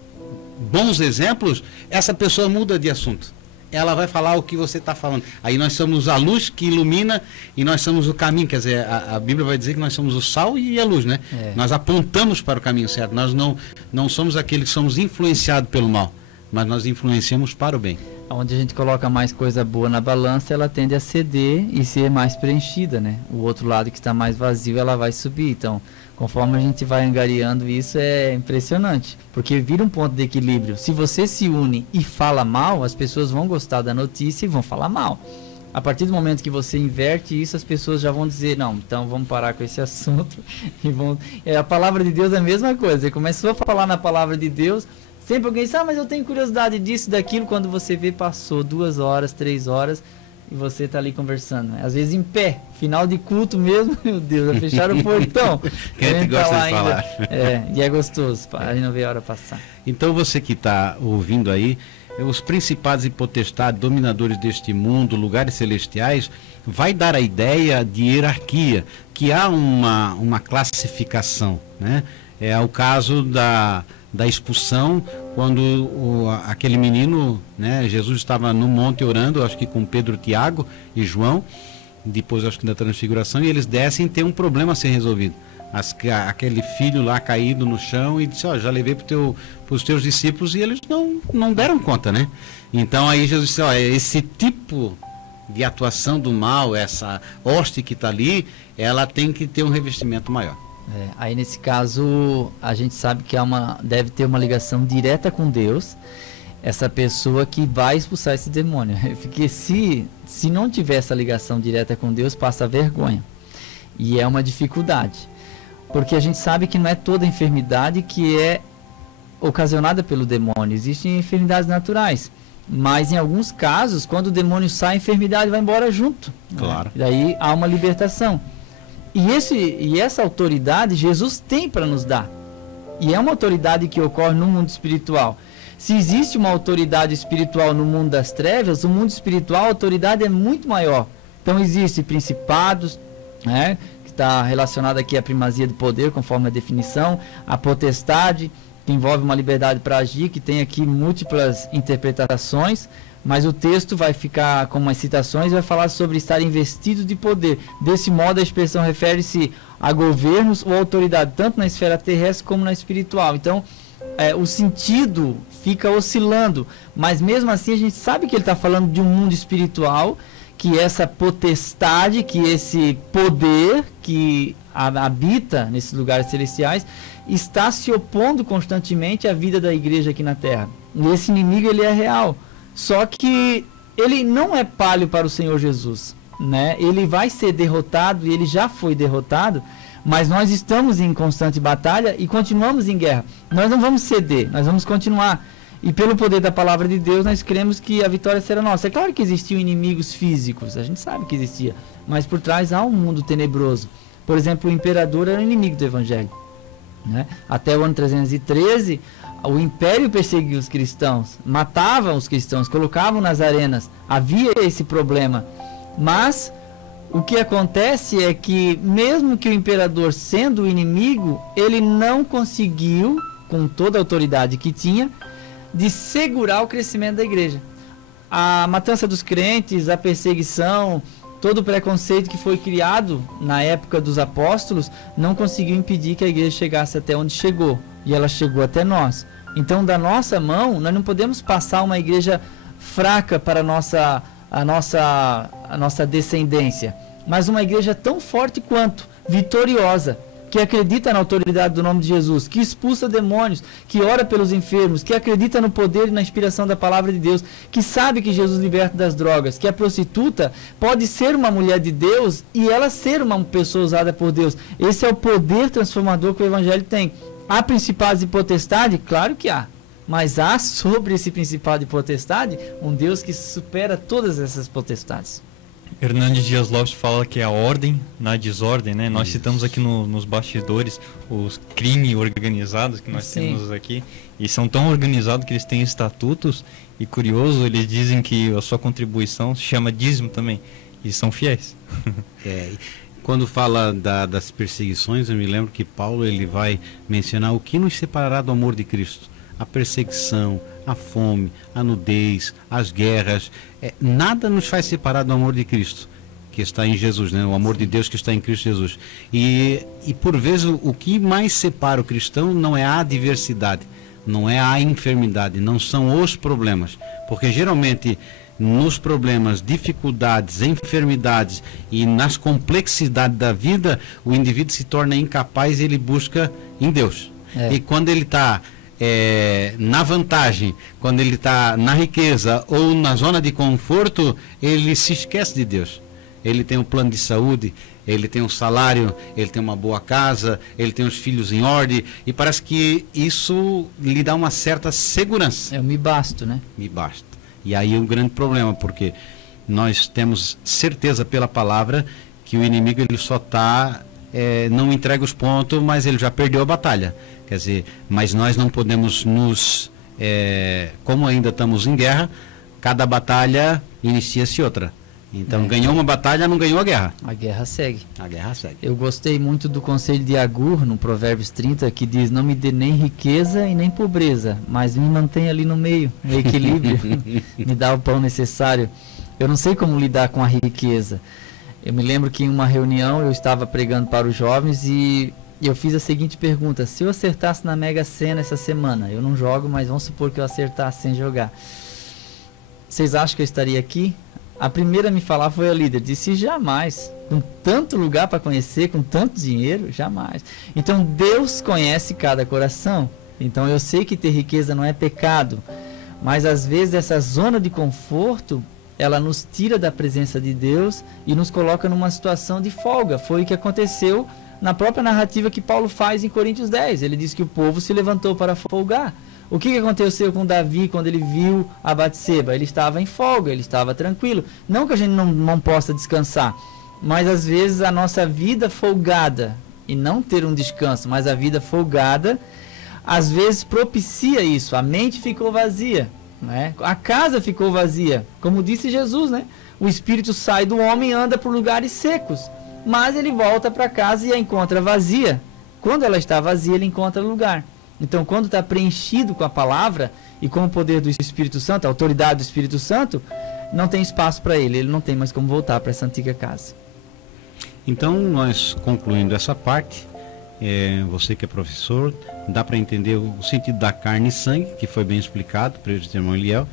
bons exemplos, essa pessoa muda de assunto. Ela vai falar o que você está falando. Aí nós somos a luz que ilumina e nós somos o caminho. Quer dizer, a Bíblia vai dizer que nós somos o sal e a luz, né? Nós apontamos para o caminho certo. Nós não somos aqueles que somos influenciados pelo mal, mas nós influenciamos para o bem. Onde a gente coloca mais coisa boa na balança, ela tende a ceder e ser mais preenchida, né? O outro lado que está mais vazio, ela vai subir. Então, conforme a gente vai angariando isso, é impressionante. Porque vira um ponto de equilíbrio. Se você se une e fala mal, as pessoas vão gostar da notícia e vão falar mal. A partir do momento que você inverte isso, as pessoas já vão dizer, não, então vamos parar com esse assunto. E a palavra de Deus é a mesma coisa. Você começou a falar na palavra de Deus... Sempre alguém diz, mas eu tenho curiosidade disso, daquilo, quando você vê, passou 2 horas, 3 horas, e você está ali conversando, né? Às vezes em pé, final de culto mesmo, meu Deus, já fecharam o portão. Quem é que gosta de falar? E é gostoso, a gente não vê a hora passar. Então você que está ouvindo aí, os principados e potestades, dominadores deste mundo, lugares celestiais, vai dar a ideia de hierarquia, que há uma classificação, né? É o caso da expulsão, quando aquele menino, né, Jesus estava no monte orando, acho que com Pedro, Tiago e João, depois acho que da transfiguração, e eles descem e tem um problema a ser resolvido. Aquele filho lá caído no chão e disse, já levei para os teus discípulos e eles não deram conta, né? Então aí Jesus disse, esse tipo de atuação do mal, essa hoste que está ali, ela tem que ter um revestimento maior. Aí nesse caso a gente sabe que deve ter uma ligação direta com Deus, essa pessoa que vai expulsar esse demônio, porque se não tiver essa ligação direta com Deus, passa vergonha, e é uma dificuldade, porque a gente sabe que não é toda enfermidade que é ocasionada pelo demônio, existem enfermidades naturais, mas em alguns casos, quando o demônio sai, a enfermidade vai embora junto, claro. E daí há uma libertação. E essa autoridade Jesus tem para nos dar. E é uma autoridade que ocorre no mundo espiritual. Se existe uma autoridade espiritual no mundo das trevas, no mundo espiritual a autoridade é muito maior. Então existem principados, né, que está relacionado aqui à primazia do poder, conforme a definição, a potestade, que envolve uma liberdade para agir, que tem aqui múltiplas interpretações, mas o texto vai ficar com umas citações e vai falar sobre estar investido de poder. Desse modo, a expressão refere-se a governos ou autoridade, tanto na esfera terrestre como na espiritual. Então, o sentido fica oscilando, mas mesmo assim a gente sabe que ele está falando de um mundo espiritual, que essa potestade, que esse poder que habita nesses lugares celestiais, está se opondo constantemente à vida da igreja aqui na Terra. E esse inimigo, ele é real. Só que ele não é palho para o Senhor Jesus, né? Ele vai ser derrotado, e ele já foi derrotado, Mas nós estamos em constante batalha e continuamos em guerra. Nós não vamos ceder, nós vamos continuar. E pelo poder da palavra de Deus, nós cremos que a vitória será nossa. É claro que existiam inimigos físicos, a gente sabe que existia, mas por trás há um mundo tenebroso. Por exemplo, o imperador era um inimigo do evangelho, né? Até o ano 313, o império perseguia os cristãos, matava os cristãos, colocavam nas arenas. Havia esse problema. Mas o que acontece é que, mesmo que o imperador sendo o inimigo, ele não conseguiu, com toda a autoridade que tinha, de segurar o crescimento da igreja. A matança dos crentes, a perseguição, todo o preconceito que foi criado na época dos apóstolos não conseguiu impedir que a igreja chegasse até onde chegou. E ela chegou até nós. Então, da nossa mão, nós não podemos passar uma igreja fraca para a nossa descendência, mas uma igreja tão forte quanto, vitoriosa, que acredita na autoridade do nome de Jesus, que expulsa demônios, que ora pelos enfermos, que acredita no poder e na inspiração da palavra de Deus, que sabe que Jesus liberta das drogas, que a prostituta pode ser uma mulher de Deus e ela ser uma pessoa usada por Deus. Esse é o poder transformador que o evangelho tem. Há principados e potestade? Claro que há. Mas há sobre esse principado e potestade um Deus que supera todas essas potestades. Hernandes Dias Lopes fala que é a ordem na desordem, né? Nós citamos aqui nos bastidores os crimes organizados que nós temos aqui, e são tão organizados que eles têm estatutos, e curioso, eles dizem que a sua contribuição se chama dízimo também, e são fiéis. Quando fala das perseguições, eu me lembro que Paulo ele vai mencionar o que nos separará do amor de Cristo. A perseguição, a fome, a nudez, as guerras, nada nos faz separar do amor de Cristo, que está em Jesus, né? O amor de Deus que está em Cristo Jesus. E por vezes o que mais separa o cristão não é a adversidade, não é a enfermidade, não são os problemas, porque geralmente nos problemas, dificuldades, enfermidades e nas complexidades da vida, o indivíduo se torna incapaz e ele busca em Deus. E quando ele está na vantagem, quando ele está na riqueza ou na zona de conforto, ele se esquece de Deus. Ele tem um plano de saúde, ele tem um salário, ele tem uma boa casa, ele tem os filhos em ordem, e parece que isso lhe dá uma certa segurança. Eu me basto, né? Me basta. E aí é um grande problema, porque nós temos certeza pela palavra que o inimigo ele só está, não entrega os pontos, mas ele já perdeu a batalha. Quer dizer, mas nós não podemos como ainda estamos em guerra, cada batalha inicia-se outra. Então, ganhou uma batalha, não ganhou a guerra. A guerra segue. A guerra segue. Eu gostei muito do conselho de Agur, no Provérbios 30, que diz: não me dê nem riqueza e nem pobreza, mas me mantenha ali no meio, no equilíbrio. Me dá o pão necessário. Eu não sei como lidar com a riqueza. Eu me lembro que em uma reunião eu estava pregando para os jovens e eu fiz a seguinte pergunta: se eu acertasse na Mega Sena essa semana, eu não jogo, mas vamos supor que eu acertasse sem jogar, vocês acham que eu estaria aqui? A primeira a me falar foi a líder, disse: jamais, com tanto lugar para conhecer, com tanto dinheiro, jamais. Então Deus conhece cada coração, então eu sei que ter riqueza não é pecado, mas às vezes essa zona de conforto, ela nos tira da presença de Deus e nos coloca numa situação de folga. Foi o que aconteceu na própria narrativa que Paulo faz em Coríntios 10, ele diz que o povo se levantou para folgar. O que aconteceu com Davi quando ele viu a Batseba? Ele estava em folga, ele estava tranquilo. Não que a gente não possa descansar, mas às vezes a nossa vida folgada, e não ter um descanso, mas a vida folgada, às vezes propicia isso. A mente ficou vazia, né? A casa ficou vazia. Como disse Jesus, né? O espírito sai do homem e anda por lugares secos, mas ele volta para casa e a encontra vazia. Quando ela está vazia, ele encontra lugar. Então, quando está preenchido com a palavra e com o poder do Espírito Santo, a autoridade do Espírito Santo, não tem espaço para ele não tem mais como voltar para essa antiga casa. Então, nós concluindo essa parte, você que é professor, dá para entender o sentido da carne e sangue, que foi bem explicado pelo irmão Eliel,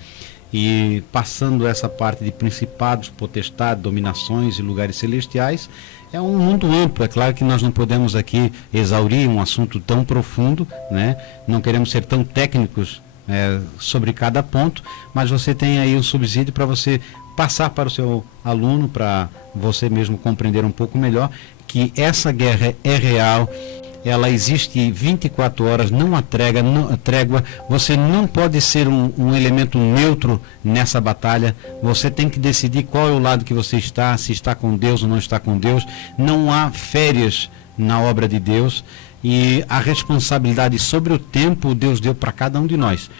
e passando essa parte de principados, potestades, dominações e lugares celestiais. É um mundo amplo, é claro que nós não podemos aqui exaurir um assunto tão profundo, né? Não queremos ser tão técnicos sobre cada ponto, mas você tem aí um subsídio para você passar para o seu aluno, para você mesmo compreender um pouco melhor que essa guerra é real, ela existe 24 horas, não há trégua, você não pode ser um elemento neutro nessa batalha, você tem que decidir qual é o lado que você está, se está com Deus ou não está com Deus, não há férias na obra de Deus, e a responsabilidade sobre o tempo Deus deu para cada um de nós.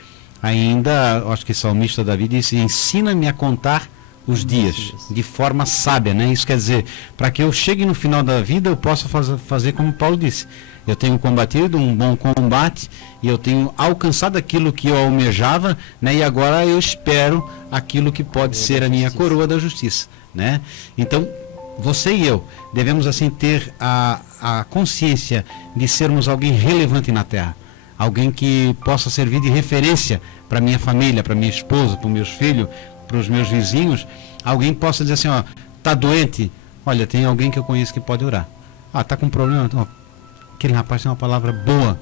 Ainda, acho que o salmista Davi disse, ensina-me a contar os dias de forma sábia, né? Isso quer dizer, para que eu chegue no final da vida eu possa fazer como Paulo disse, eu tenho combatido um bom combate e eu tenho alcançado aquilo que eu almejava, né? E agora eu espero aquilo que pode ser a minha coroa da justiça, né? Então você e eu devemos assim ter a consciência de sermos alguém relevante na terra, alguém que possa servir de referência para minha família, para minha esposa, para os meus filhos, para os meus vizinhos, alguém possa dizer assim, ó, tá doente? Olha, tem alguém que eu conheço que pode orar. Ah, tá com problema? Ó, aquele rapaz tem uma palavra boa,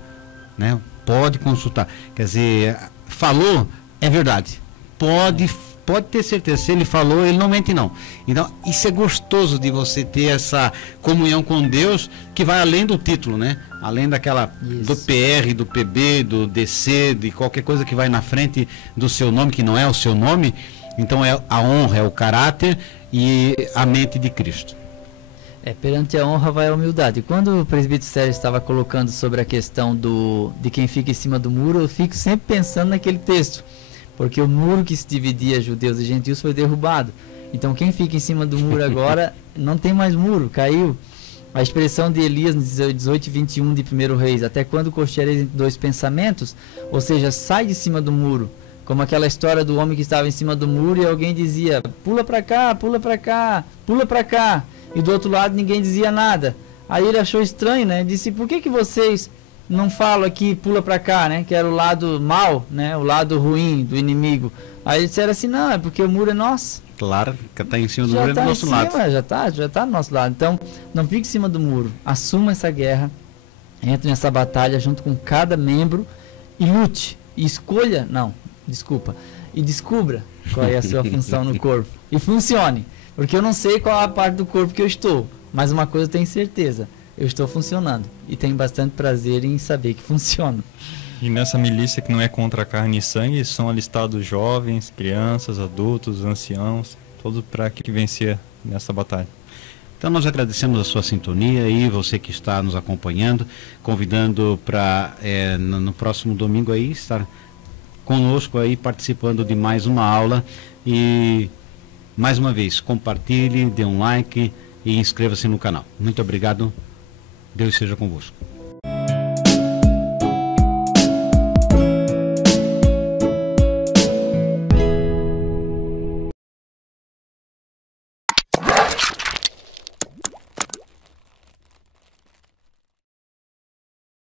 né? Pode consultar. Quer dizer, falou, é verdade. Pode ter certeza, se ele falou, ele não mente não. Então, isso é gostoso de você ter essa comunhão com Deus, que vai além do título, né? Além daquela, do PR, do PB, do DC, de qualquer coisa que vai na frente do seu nome, que não é o seu nome. Então é a honra, é o caráter e a mente de Cristo. Perante a honra vai a humildade. Quando o presbítero Sérgio estava colocando sobre a questão de quem fica em cima do muro, eu fico sempre pensando naquele texto. Porque o muro que se dividia judeus e gentios foi derrubado. Então quem fica em cima do muro agora não tem mais muro, caiu. A expressão de Elias no 18:21 de 1 Reis, até quando cocheareis entre dois pensamentos, ou seja, sai de cima do muro. Como aquela história do homem que estava em cima do muro e alguém dizia, pula para cá, pula para cá, pula para cá. E do outro lado ninguém dizia nada. Aí ele achou estranho, né? Disse, por que vocês não falam aqui, pula para cá, né? Que era o lado mal, né? O lado ruim do inimigo. Aí disseram assim, não, é porque o muro é nosso. Claro, que está em cima do muro é do nosso lado. Já tá do nosso lado. Então, não fique em cima do muro. Assuma essa guerra, entre nessa batalha junto com cada membro e lute. E escolha, e descubra qual é a sua função no corpo. E funcione. Porque eu não sei qual é a parte do corpo que eu estou, mas uma coisa eu tenho certeza, eu estou funcionando. E tenho bastante prazer em saber que funciona. E nessa milícia que não é contra carne e sangue, são alistados jovens, crianças, adultos, anciãos, todos para que vencer nessa batalha. Então nós agradecemos a sua sintonia e você que está nos acompanhando, convidando para no próximo domingo aí estar conosco aí participando de mais uma aula. E mais uma vez, compartilhe, dê um like e inscreva-se no canal. Muito obrigado. Deus seja convosco.